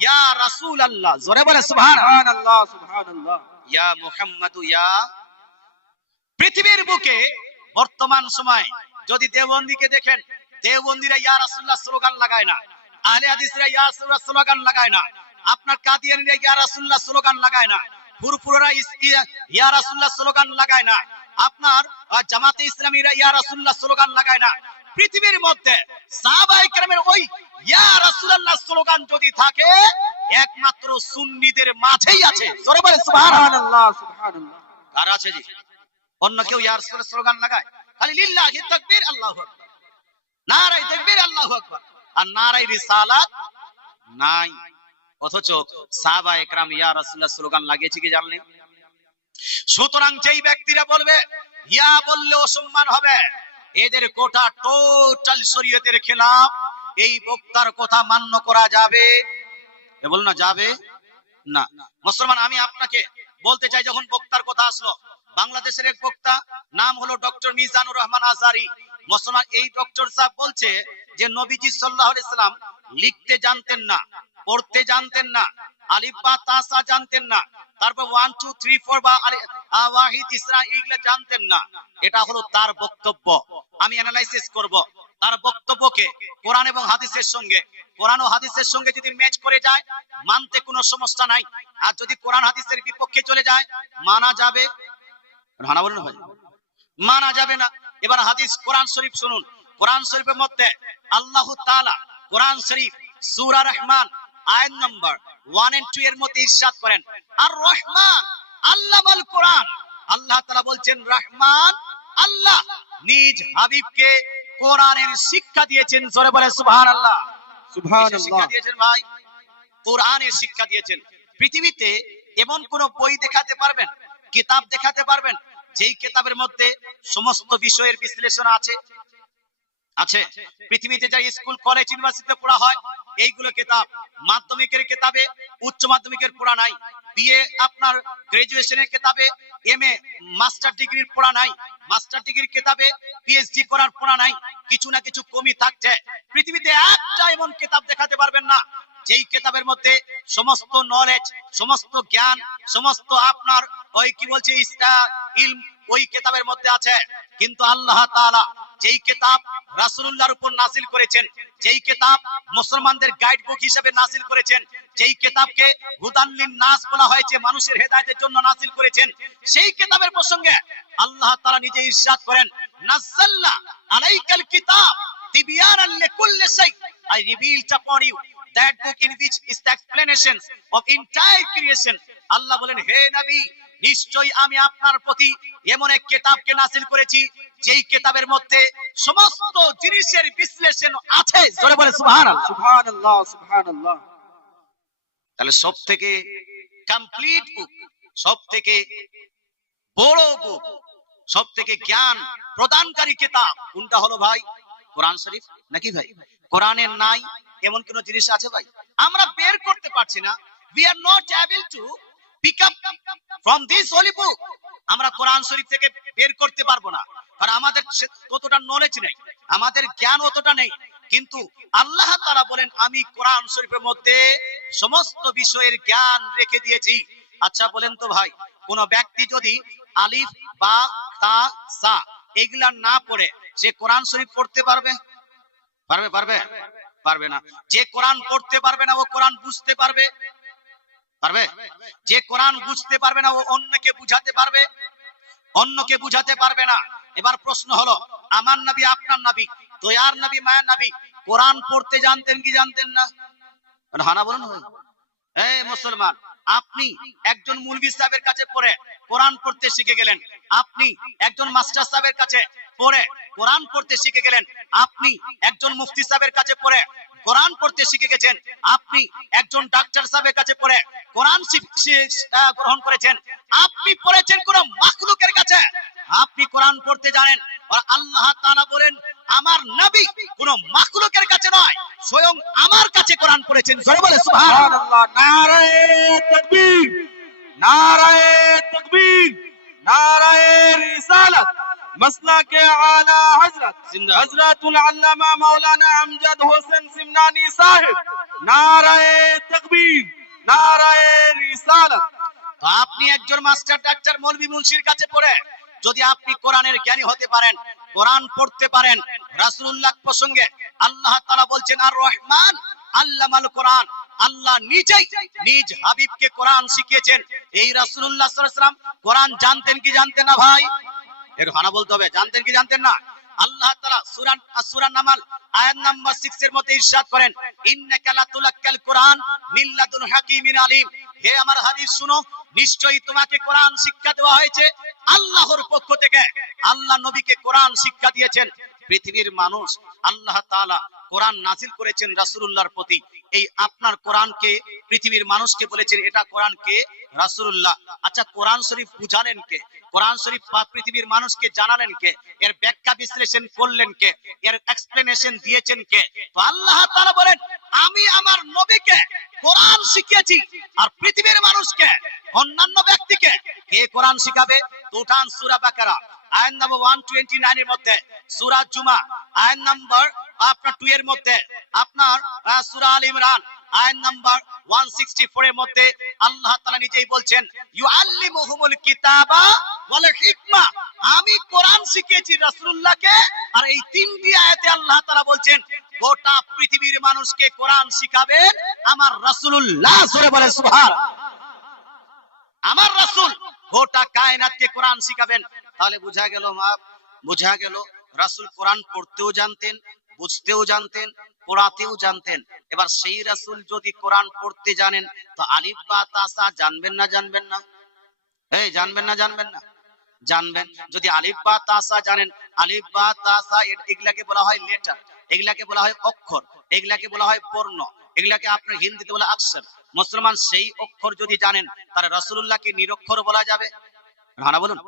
ইয়া রাসূলুল্লাহ। জোরে বলে সুবহানাল্লাহ, সুবহানাল্লাহ। ইয়া মুহাম্মাদু ইয়া। পৃথিবীর বুকে বর্তমান সময় যদি দেওবন্দিকে দেখেন, দেওবন্দিরা ইয়া রাসূলুল্লাহ স্লোগান লাগায় না, আহলে হাদিসরা ইয়া রাসূলুল্লাহ স্লোগান লাগায় না, আপনার কাদিয়ানীরা ইয়া রাসূলুল্লাহ স্লোগান লাগায় না, ফুরফুরারা ইয়া রাসূলুল্লাহ স্লোগান লাগায় না, আপনার জামাতে ইসলামীরা ইয়া রাসূলুল্লাহ স্লোগান লাগায় না। পৃথিবীর মধ্যে সাহাবায়ে কেরামের ওই ইয়া রাসূলুল্লাহ স্লোগান যদি থাকে, একমাত্র সুন্নিদের মাঝেই আছে। জোরে বলে সুবহানাল্লাহ, সুবহানাল্লাহ। কার আছে জি? অন্য কেউ ইয়া রাসূলুল্লাহ স্লোগান লাগায়? খালি লিল্লাহি তাকবীর, আল্লাহু আকবার, নারায়ে তাকবীর, আল্লাহু আকবার, আর নারায়ে রিসালাত নাই। অথচ সাহাবায়ে কেরাম ইয়া রাসূলুল্লাহ স্লোগান লাগিয়েছে কি জানলেন? সুতরাং যেই ব্যক্তিরা বলবে ইয়া বললে অসম্মান হবে, এদের কোটা টোটাল শরীয়তের খেলাফ, এই বক্তার কথা মান্য করা যাবে? বলুন না, যাবে না। মুসলমান, আমি আপনাকে বলতে চাই, যখন বক্তার কথা আসলো, বাংলাদেশের এক বক্তা, নাম হলো ডক্টর মিজানুর রহমান আজহারী। মুসলমান, এই ডক্টর সাহেব বলছে যে নবীজি সাল্লাল্লাহু আলাইহি সাল্লাম লিখতে জানতেন না, পড়তে জানতেন না, আলিফ বা তাসা জানতেন না, তারপর 1 2 3 4 বা ওয়াহিদ ইসরা এগুলো জানতেন না। এটা হলো তার বক্তব্য। আমি অ্যানালাইসিস করব তার বক্তব্যকে কোরআন এবং হাদিসের সঙ্গে। কোরআন ও হাদিসের সঙ্গে যদি ম্যাচ করে যায়, মানতে কোনো সমস্যা নাই। আর যদি কোরআন হাদিসের বিপক্ষে চলে যায়, মানা যাবে না, বলুন ভাই, মানা যাবে না। এবার হাদিস, কোরআন শরীফ শুনুন। কোরআন শরীফের মধ্যে আল্লাহ তাআলা কোরআন শরীফ সূরা রহমান আয়াত নম্বর 1 and 2 এর মধ্যে ইরশাদ করেন, আর রহমান আল্লামাল কোরআন। আল্লাহ তাআলা বলছেন, রহমান আল্লাহ নিজ হাবিবকে কোরআনের শিক্ষা দিয়েছেন। জোরে বলে সুবহানাল্লাহ। সুবহানাল্লাহ। শিক্ষা দিয়েছেন ভাই, কোরআনের শিক্ষা দিয়েছেন। পৃথিবীতে এমন কোন বই দেখাতে পারবেন, কিতাব দেখাতে পারবেন, যেই কিতাবের মধ্যে সমস্ত বিষয়ের বিশ্লেষণ আছে? আছে। পৃথিবীতে যা স্কুল কলেজ ইউনিভার্সিটিতে পড়া হয়, এইগুলো কিতাব। মাধ্যমিকের কিতাবে, উচ্চ মাধ্যমিকের পড়া নাই। বিএ আপনার গ্রাজুয়েশনের কিতাবে, এমএ মাস্টার ডিগ্রির পড়া নাই। মাস্টার ডিগ্রির কিতাবে পিএইচডি করার পড়া নাই। কিছু না কিছু কমি থাকছে। পৃথিবীতে একটা এমন কিতাব দেখাতে পারবেন না যেই কিতাবের মধ্যে সমস্ত নলেজ, সমস্ত জ্ঞান, সমস্ত আপনার ওই কি বলছে ইলম ওই কিতাবের মধ্যে আছে। কিন্তু আল্লাহ তাআলা যেই কিতাব রাসূলুল্লাহর উপর নাযিল করেছেন, যেই কিতাব মুসলমানদের গাইড বুক হিসেবে নাযিল করেছেন, যেই কিতাবকে হুদান লিন-নাস বলা হয়েছে, মানুষের হেদায়েতের জন্য নাযিল করেছেন, সেই কিতাবের প্রসঙ্গে আল্লাহ তাআলা নিজে ইরশাদ করেন, নাযালনা আলাইকাল কিতাব তিবয়ানান লিকুল্লি শাই, I revealed upon you that book in which is the explanations of entire creation. আল্লাহ বলেন, হে নবী, নিশ্চয়ই আমি আপনার প্রতি এমন এক কিতাবকে নাযিল করেছি, যেই কিতাবের মধ্যে সমস্ত জিনিসের বিশ্লেষণ আছে। জোরে বলে সুবহানাল্লাহ। সুবহানাল্লাহ। সুবহানাল্লাহ। তাহলে সব থেকে কমপ্লিট বুক, সব থেকে বড় বুক, সব থেকে জ্ঞান প্রদানকারী কিতাব কোনটা হলো ভাই? কোরআন শরীফ। নাকি ভাই? কোরআনের নাই এমন কোন জিনিস আছে ভাই? আমরা বের করতে পারছি না। We are not able to pick up from this holy book. আমরা কোরআন শরীফ থেকে বের করতে পারবো না, কারণ আমাদের ততটা নলেজ নেই, আমাদের জ্ঞান অতটা নেই। কিন্তু আল্লাহ তাআলা বলেন, আমি কোরআন শরীফের মধ্যে সমস্ত বিষয়ের জ্ঞান রেখে দিয়েছি। আচ্ছা বলেন তো ভাই, কোন ব্যক্তি যদি আলিফ বা তা সা এগুলা না পড়ে, সে কোরআন শরীফ পড়তে পারবে? পারবে? পারবে? পারবে না। যে কোরআন পড়তে পারবে না, ও কোরআন বুঝতে পারবে? পারবে? যে কোরআন বুঝতে পারবে না, ও অন্যকে বুঝাতে পারবে? অন্যকে বুঝাতে পারবে না। এবার প্রশ্ন হলো, আমার নবী, আপনার নবী, দয়ার নবী, মায়ের নবী কোরআন পড়তে জানতেন কি জানতেন না? হানা বলুন। এই মুসলমান, আপনি একজন মুলবি সাহেবের কাছে পড়ে কোরআন পড়তে শিখে গেলেন, আপনি একজন মাস্টার সাহেবের কাছে পড়ে কোরআন পড়তে শিখে গেলেন, আপনি একজন মুফতি সাহেবের কাছে পড়ে কোরআন পড়তে শিখে গেছেন, আপনি একজন ডাক্তার সাহেবের কাছে পড়ে কোরআন গ্রহণ করেছেন, আপনি পড়েছেন কোন মাখলুকের কাছে, আপনি কোরআন পড়তে জানেন। আর আল্লাহ তাআলা বলেন, আমার নবী কোন মাখলুকের কাছে নয়, স্বয়ং আমার কাছে কোরআন পড়েছেন। জোরে বলে সুবহানাল্লাহ। নারায়ে তাকবীর, নারায়ে তাকবীর, নারায়ে রিসালাত, মাসলাকে আলা হযরত হযরতুল আল্লামা মাওলানা আমজাদ হোসেন সিমনানি সাহেব। নারায়ে তাকবীর, নারায়ে রিসালাত। তো আপনি একজন মাস্টার, ডাক্তার, মৌলভী, মুন্সির কাছে পড়ে যদি আপনি কোরআনের জ্ঞানী হতে পারেন, কোরআন পড়তে পারেন, রাসূলুল্লাহ প্রসঙ্গে আল্লাহ তাআলা বলছেন, আর রহমান আল্লামাল কোরআন, আল্লাহ নিজেই নিজ হাবিবকে কোরআন শিখিয়েছেন। এই রাসূলুল্লাহ সাল্লাল্লাহু আলাইহি ওয়াসাল্লাম কোরআন জানতেন কি জানতেন না ভাই? একটু হানা বলতে হবে, জানতেন কি জানতেন না? আল্লাহ তাআলা সূরা নামাল আয়াত নাম্বার 6 এর মধ্যে ইরশাদ করেন, ইন্নাকা লাতুলাক্কাল কোরআন মিন লাদুন হাকিমিন আলিম। হে আমার হাদিস শুনো, নিশ্চয়ই তোমাকে কোরআন শিক্ষা দেওয়া হয়েছে আল্লাহর পক্ষ থেকে। আল্লাহ নবীকে কোরআন শিক্ষা দিয়েছেন। পৃথিবীর মানুষ আল্লাহ তাআলা কোরআন নাজিল করেছেন রাসূলুল্লাহর প্রতি। এই আপনার কোরআনকে পৃথিবীর মানুষকে বলেছেন এটা কোরআন কে? রাসূলুল্লাহ। আচ্ছা, কোরআন শরীফ বুঝালেন কে? কোরআন শরীফ পৃথিবীর মানুষকে জানালেন কে? এর ব্যাখ্যা বিশ্লেষণ করলেন কে? এর এক্সপ্লেনেশন দিয়েছেন কে? তো আল্লাহ তাআলা বলেন আমি আমার নবীকে কোরআন শিখিয়েছি, আর পৃথিবীর মানুষকে, অন্যান্য ব্যক্তিকে কে কোরআন শিখাবে? তো উঠান সূরা বাকারা আয়াত নম্বর 129 এর মধ্যে, সূরা জুমা আয়াত নম্বর আপনার 2 এর মধ্যে, আপনার সূরা আল ইমরান আয়াত নাম্বার 164 এর মধ্যে আল্লাহ তাআলা নিজেই বলছেন ইউআল্লিমুহুমুল কিতাবা ওয়াল হিকমা, আমি কোরআন শিখিয়েছি রাসূলুল্লাহকে। আর এই তিনটি আয়াতে আল্লাহ তাআলা বলছেন গোটা পৃথিবীর মানুষকে কোরআন শিখাবেন আমার রাসূলুল্লাহ। জোরে বলেন সুবহানাল্লাহ। আমার রাসূল গোটা কায়নাতকে কোরআন শিখাবেন। তাহলে বোঝা গেল রাসূল কোরআন পড়তেও জানতেন, বুঝতেও জানতেন, পড়াতেও জানতেন। এবার সেই রাসূল যদি কোরআন পড়তে জানেন তো আলিফ বা তাসা জানবেন না জানবেন না? এই জানবেন না জানবেন না? জানবেন। যদি আলিফ বা তাসা জানেন, আলিফ বা তাসা এগুলাকে বলা হয় লেটার, এগুলাকে বলা হয় অক্ষর, এগুলাকে বলা হয় বর্ণ, এগুলাকে আপনার হিন্দিতে বলা অক্ষর। মুসলমান সেই অক্ষর যদি জানেন তাহলে রাসূলুল্লাহকে নিরক্ষর বলা যাবে? না বলুন,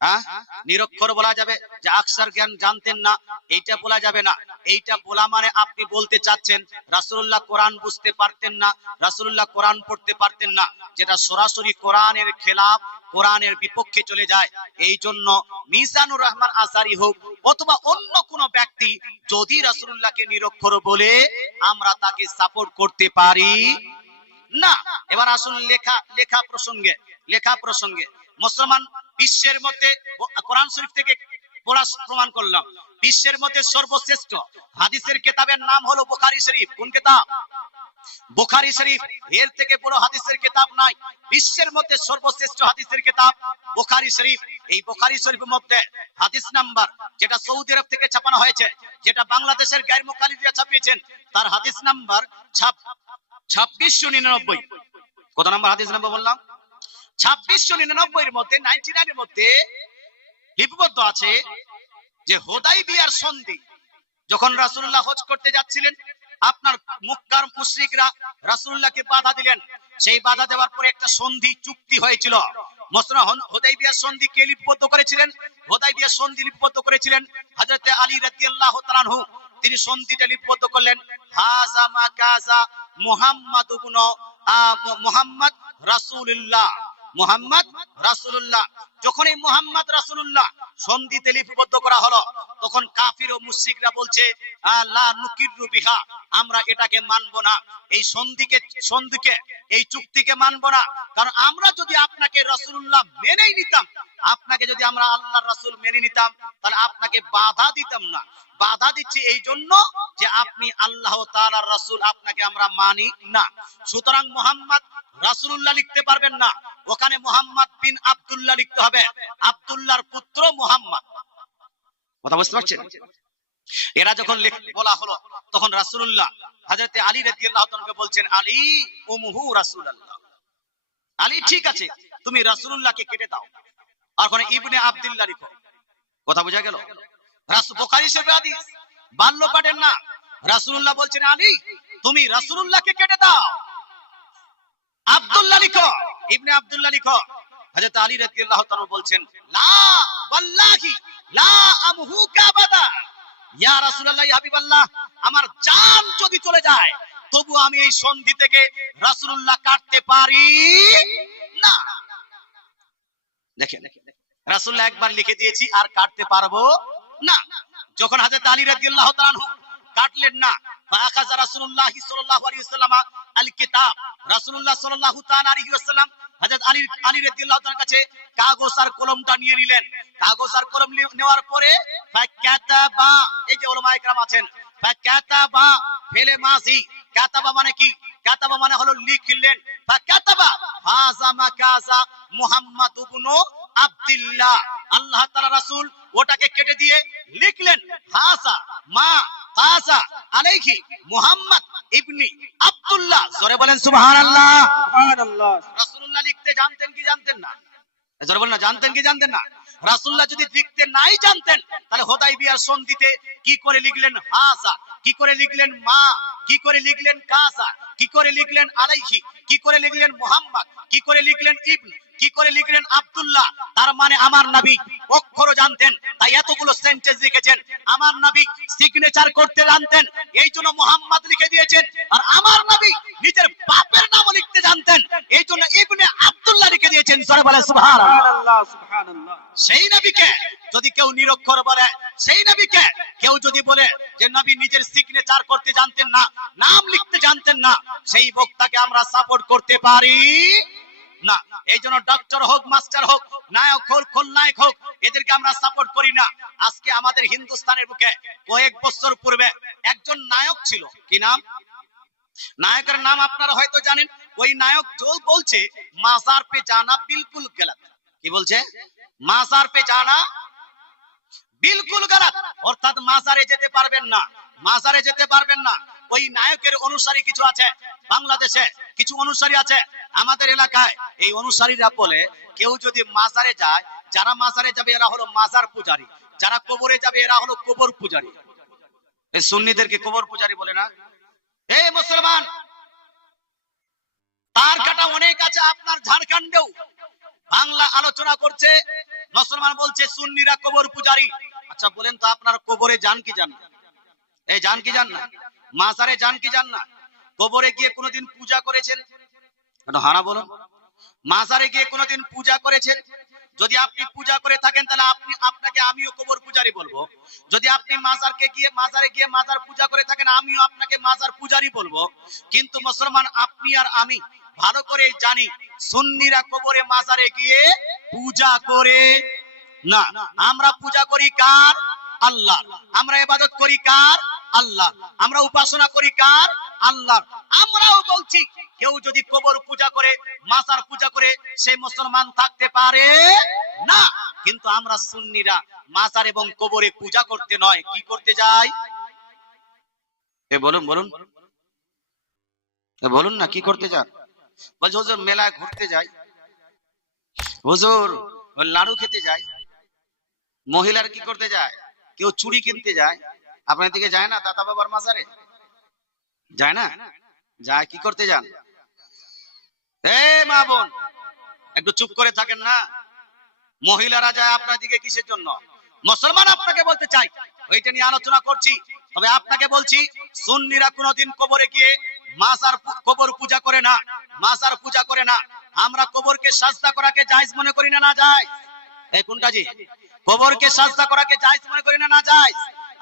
হ্যাঁ নিরক্ষর বলা যাবে? যে অক্ষর জ্ঞান জানতেন না এইটা বলা যাবে না। এইটা বলা মানে আপনি বলতে চাচ্ছেন রাসূলুল্লাহ কোরআন বুঝতে পারতেন না, রাসূলুল্লাহ কোরআন পড়তে পারতেন না, যেটা সরাসরি কোরআনের খেলাফ, কোরআনের বিপক্ষে চলে যায়। এই জন্য মিজানুর রহমান আসারি হোক অথবা অন্য কোন ব্যক্তি যদি রাসূলুল্লাহকে নিরক্ষর বলে আমরা তাকে সাপোর্ট করতে পারি না। এবার আসুন লেখা প্রসঙ্গে মুসলমান বিশ্বের মধ্যে কোরআন শরীফ থেকে পড়া প্রমাণ করলাম, বিশ্বের মধ্যে সর্বশ্রেষ্ঠ হাদিসের কিতাবের নাম হলো বুখারী শরীফ। কোন কিতাব? বুখারী শরীফ। এর থেকে বড় হাদিসের কিতাব নাই। বিশ্বের মধ্যে সর্বশ্রেষ্ঠ হাদিসের কিতাব বুখারী শরীফ। এই বুখারী শরীফের মধ্যে হাদিস নাম্বার যেটা সৌদি আরব থেকে ছাপানো হয়েছে, যেটা বাংলাদেশের গায়ের মুকাল্লিদরা ছাপিয়েছেন, তার হাদিস নাম্বার 2699। কত নাম্বার হাদিস নাম্বার বললাম? 2699 এর মধ্যে 99 এর মধ্যে লিপিবদ্ধ আছে যে হুদাইবিয়ার সন্ধি যখন রাসূলুল্লাহ হজ করতে যাচ্ছিলেন, আপনার মক্কার মুশরিকরা রাসূলুল্লাহকে বাধা দিলেন। সেই বাধা দেওয়ার পরে একটা সন্ধি চুক্তি হয়েছিল। মুসলমান হুদাইবিয়ার সন্ধি কে লিপিবদ্ধ করেছিলেন? হুদাইবিয়ার সন্ধি লিপিবদ্ধ করেছিলেন হযরত আলী রাদিয়াল্লাহু তাআলা আনহু। তিনি সন্ধিটা লিপিবদ্ধ করলেন হাযা মা কাযা মুহাম্মাদ ইবনে মুহাম্মদ রাসূলুল্লাহ, মুহাম্মদ রাসূলুল্লাহ। যখন এই মুহাম্মদ রাসূলুল্লাহ সন্ধিতে লিপিবদ্ধ করা হলো, তখন কাফির ও মুশরিকরা বলছে লা নুকিরু বিহা, আমরা এটাকে মানব না, এই সন্ধিকে এই চুক্তিকে মানব না। কারণ আমরা যদি আপনাকে রাসূলুল্লাহ মেনেই নিতাম, আপনাকে যদি আমরা আল্লাহর রাসূল মেনে নিতাম, তাহলে আপনাকে বাধা দিতাম না। বাধা দিচ্ছি এই জন্য যে আপনি আল্লাহ তাআলার রাসূল, আপনাকে আমরা মানি না। সুতরাং মুহাম্মদ রাসূলুল্লাহ লিখতে পারবেন না, ওখানে মুহাম্মদ বিন আব্দুল্লাহ লিখতে হবে, আব্দুল্লাহর পুত্র মুহাম্মদ। কথা বুঝতে পারছেন? এরা যখন বলা হলো, তখন রাসূলুল্লাহ হযরত আলী রাদিয়াল্লাহু তাআলাকে বলছেন আলী উমহু রাসূলুল্লাহ, আলী ঠিক আছে তুমি রাসূলুল্লাহকে কেটে দাও, আর ওখানে ইবনে আব্দুল্লাহ লিখো। কথা বোঝা গেল? বুখারী শরীফের হাদিস, বাল্য পাঠের না। রাসূলুল্লাহ বলছেন আলী তুমি রাসূলুল্লাহকে কেটে দাও, আব্দুল্লাহ লিখো, ইবনে আব্দুল্লাহ লিখো। হযরত আলী রাদিয়াল্লাহু তাআলা বলছেন লা ওয়াল্লাহি লা আমহুকা আবাদা, ইয়া রাসূলুল্লাহ ইয়া হাবিবাল্লাহ, আমার জান যদি চলে যায় তবু আমি এই সন্ধি থেকে রাসূলুল্লাহ কাটতে পারি না। দেখেন রাসূলুল্লাহ একবার লিখে দিয়েছি আর কাটতে পারবো না। যখন হযরত আলী রাদিয়াল্লাহু তাআলা কাটলেন না, ফাআখাযা রাসূলুল্লাহ সাল্লাল্লাহু আলাইহি ওয়াসাল্লাম আল কিতাব, রাসূলুল্লাহ সাল্লাল্লাহু তাআলা আলাইহি ওয়াসাল্লাম হযরত আলী রাদিয়াল্লাহু তাআলার কাছে কাগজ আর কলমটা নিয়ে নিলেন। কাগজ আর কলম নেওয়ার পরে ফাকাতাবা, এই যে উলামায়ে কেরাম আছেন, ফাকাতাবা ফেলে মাজি, কাতাবা মানে কি? কাতাবা মানে হলো লিখলেন। ফাকাতাবা হাযা মা কাযা মুহাম্মদ ইবনে আব্দুল্লাহ, আল্লাহ তাআলা রাসূল ওটাকে কেটে দিয়ে লিখলেন হাযা মা কাযা আলাইহি মুহাম্মদ ইবনে আব্দুল্লাহ। জোরে বলেন সুবহানাল্লাহ। সুবহানাল্লাহ। রাসূলুল্লাহ লিখতে জানতেন কি জানতেন না? জোরে বলেন না, জানতেন কি জানতেন না? রাসূলুল্লাহ যদি লিখতে নাই জানতেন তাহলে হুদায়বিয়ার সন্ধিতে কি করে লিখলেন হাসা, কি করে লিখলেন মা, কি করে লিখলেন কাসা, কি করে লিখলেন আলাইহি, কি করে লিখলেন মুহাম্মদ, কি করে লিখলেন ইবন, কি করে লিখলেন আব্দুল্লাহ? তার মানে আমার নবী অক্ষরও জানতেন, তাই এতগুলো সেন্টেন্স লিখেছেন। আমার নবী সিগনেচার করতে জানতেন, এই জন্য মুহাম্মদ লিখে দিয়েছেন। আর আমার নবী নিজের বাপের নামও লিখতে জানতেন, এই জন্য ইবনে আব্দুল্লাহ লিখে দিয়েছেন। জোরে বলেন সুবহানাল্লাহ। সুবহানাল্লাহ, সুবহানাল্লাহ। সেই নবীকে যদি কেউ নিরক্ষর বলে, সেই নবীকে কেউ যদি বলে যে নবী নিজের সিগনেচার করতে জানতেন না, নাম লিখতে জানতেন না, সেই বক্তাকে আমরা সাপোর্ট করতে পারি না। এই জন্য ডক্টর হোক, মাস্টার হোক, নায়ক হোক, খলনায়ক হোক, এদেরকে আমরা সাপোর্ট করি না। আজকে আমাদের হিন্দুস্তানের বুকে কয়েক বছর পূর্বে একজন নায়ক ছিল, কি নাম? নায়কের নাম আপনারা হয়তো জানেন। ওই নায়ক বলছে মাজার পে জানা বিলকুল গলত। কি বলছে? মাজার পে জানা বিলকুল গলত, অর্থাৎ মাজারে যেতে পারবেন না, মাজারে যেতে পারবেন না। ওই নায়কের অনুসারী কিছু আছে বাংলাদেশে, কিছু অনুসারী আছে আমাদের এলাকায়। এই অনুসারীরা বলে কেউ যদি মাজারে যায়, যারা মাজারে যাবে এরা হলো মাজার পূজারী, যারা কবরে যাবে এরা হলো কবর পূজারী। এই সুন্নিদেরকে কবর পূজারী বলে না। এই মুসলমান, তার কাটা অনেক আছে আপনার ঝাড়খণ্ডেও। বাংলা আলোচনা করছে, মুসলমান বলছে সুন্নিরা কবর পূজারী। আচ্ছা বলেন তো, আপনার কবরে যান কি যান না? এই যান কি যান না? মাজারে যান কি যান না? কবরে গিয়ে কোনোদিন পূজা করেছেন? এটা হারা বলুন। মাজারে গিয়ে কোনোদিন পূজা করেছেন? যদি আপনি পূজা করে থাকেন তাহলে আপনাকে আমিও কবর পূজারী বলবো। যদি আপনি মাজারে গিয়ে মাজার পূজা করে থাকেন, আমিও আপনাকে মাজার পূজারী বলবো। কিন্তু মুসলমান, আপনি আর আমি ভালো করে জানি সুন্নিরা কবরে মাজারে গিয়ে পূজা করে না। আমরা পূজা করি কার? আল্লাহ। আমরা ইবাদত করি কার? আল্লাহ। আমরা উপাসনা করি কার? আল্লাহ। আমরাও বলছি কেউ যদি কবর পূজা করে, মাজার পূজা করে, সে মুসলমান থাকতে পারে না। কিন্তু আমরা সুন্নিরা মাজার এবং কবরে পূজা করতে নয়, কি করতে যাই? বলুন বলুন বলুন না, কি করতে যান? বলছে হুজুর মেলায় ঘুরতে যাই, হুজুর লাড়ু খেতে যাই। মহিলার কি করতে যায়? কেউ চুড়ি কিনতে যায়। আপনার দিকে যায় না দাদা বাবার মাজারে? যায় না? যায়। কি করতে যান? মা বোন, একটু চুপ করে থাকেন না। মহিলারা যায় আপনার দিকে কিসের জন্য? মুসলমান, আপনাকে বলতে চাই, ওইটা নিয়ে আলোচনা করছি। তবে আপনাকে বলছি, সুন্নিরা কোনোদিন কবরে গিয়ে মাজার কবর পূজা করে না, মাজার পূজা করে না। আমরা কবরকে সাজদা করাকে জায়েজ মনে করি না, না জায়েজ? এই কোনটা জি? কবরকে সাজদা করাকে জায়েজ মনে করি না, না জায়েজ?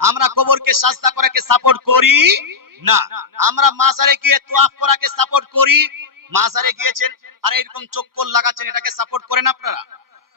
আমরা কবরকে সাজদা করাকে সাপোর্ট করি না। আমরা মাজারে গিয়ে তোয়াফ করাকে সাপোর্ট করি। মাজারে গিয়েছেন আর এরকম চক্কর লাগাচ্ছেন, এটাকে সাপোর্ট করেন আপনারা?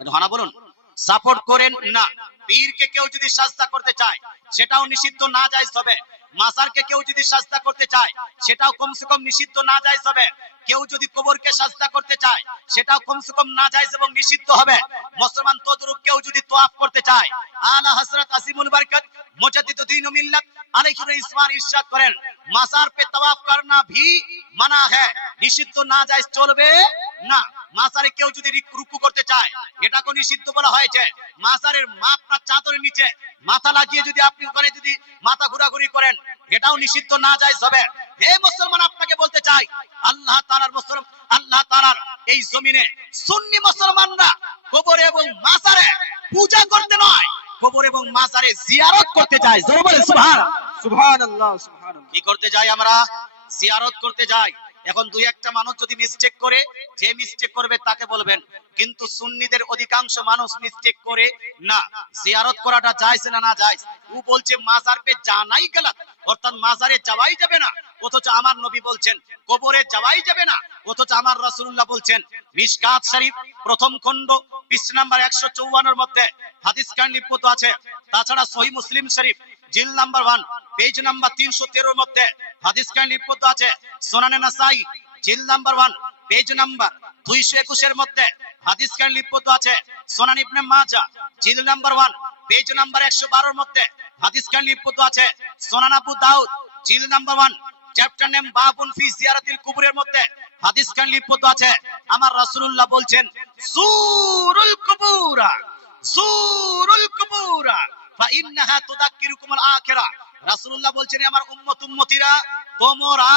হানা বলুন, সাপোর্ট করেন না। পীরকে কেউ যদি সাজদা করতে চায় সেটাও নিষিদ্ধ, না জায়েজ হবে। মাজারকে কেউ যদি সাজদা করতে চায় সেটাও কমসে কম নিষিদ্ধ, না জায়েজ হবে। কেউ যদি কবরকে সাজদা করতে চায় সেটাও কমসে কম না জায়েজ এবং নিষিদ্ধ হবে। মুসলমান, তদরূপ কেউ যদি তোয়াফ করতে চায়, আলা হযরত আসিমুল বরকত মুজাদ্দিদুদ্দিন ও মিল্লাত আলাইহির ইসমান ইরশাদ করেন, মাজার পে তাওয়াফ করনা ভি মানা হ্যায়, নিষিদ্ধ, না জায়েজ, চলবে না। মাজারে কেউ যদি রুকু করতে চায় এটাকে নিষিদ্ধ বলা হয়েছে। মাজারের আপনার চাদরের নিচে মাথা লাগিয়ে যদি আপনি ওখানে যদি মাথা ঘোরাঘুরি করেন এটাও নিষিদ্ধ, না জায়েজ হবে। হে মুসলমান, আপনাকে বলতে চাই, আল্লাহ তাআলার এই জমিনে সুন্নি মুসলমানরা কবর এবং মাজারে পূজা করতে নয়, কবর এবং মাজারে জিয়ারত করতে যায়। জোরে বলেন সুবহানাল্লাহ। সুবহানাল্লাহ, সুবহানাল্লাহ। কি করতে যাই? আমরা জিয়ারত করতে যাই। এখন দুই একটা মানুষ যদি মিস্টেক করে, যে মিস্টেক করবে তাকে বলবেন, কিন্তু সুন্নিদের অধিকাংশ মানুষ মিস্টেক করে না। জিয়ারত করাটা জায়েজ না, না জায়েজ? ও বলছে মাজার পে জানাই গলত, অর্থাৎ মাজারে যাওয়াই যাবে না, অথচ আমার নবী বলছেন কবরে যাওয়াই যাবে না, অথচ আমার রাসূলুল্লাহ বলছেন। মিশকাত শরীফ প্রথম খণ্ড পৃষ্ঠা নাম্বার 154 এর মধ্যে হাদিস কার্ড লিপিবদ্ধ আছে। তাছাড়া সহিহ মুসলিম শরীফ জিল নাম্বার 1 পেজ নাম্বার 313 এর মধ্যে হাদিস কার্ড লিপিবদ্ধ আছে। সুনানে নাসাই জিল নাম্বার 1 পেজ নাম্বার 221 এর মধ্যে হাদিস কার্ড লিপিবদ্ধ আছে। সুনান ইবনে মাজাহ জিল নাম্বার 1 পেজ নাম্বার 112 এর মধ্যে হাদিস কার্ড লিপিবদ্ধ আছে। সুনান আবু দাউদ জিল নাম্বার 1 চ্যাপ্টার নেম বাবুন ফি জিয়ারাতিল কুবুরের মধ্যে হাদিস খান লিপিবদ্ধ আছে। আমার রাসূলুল্লাহ বলছেন জুরুল কুবুরা, জুরুল কুবুরা ফা ইন্নাহা তুযাক্কিরুকুমুল আখিরা। রাসূলুল্লাহ বলছেন আমার উম্মতিরা তোমরা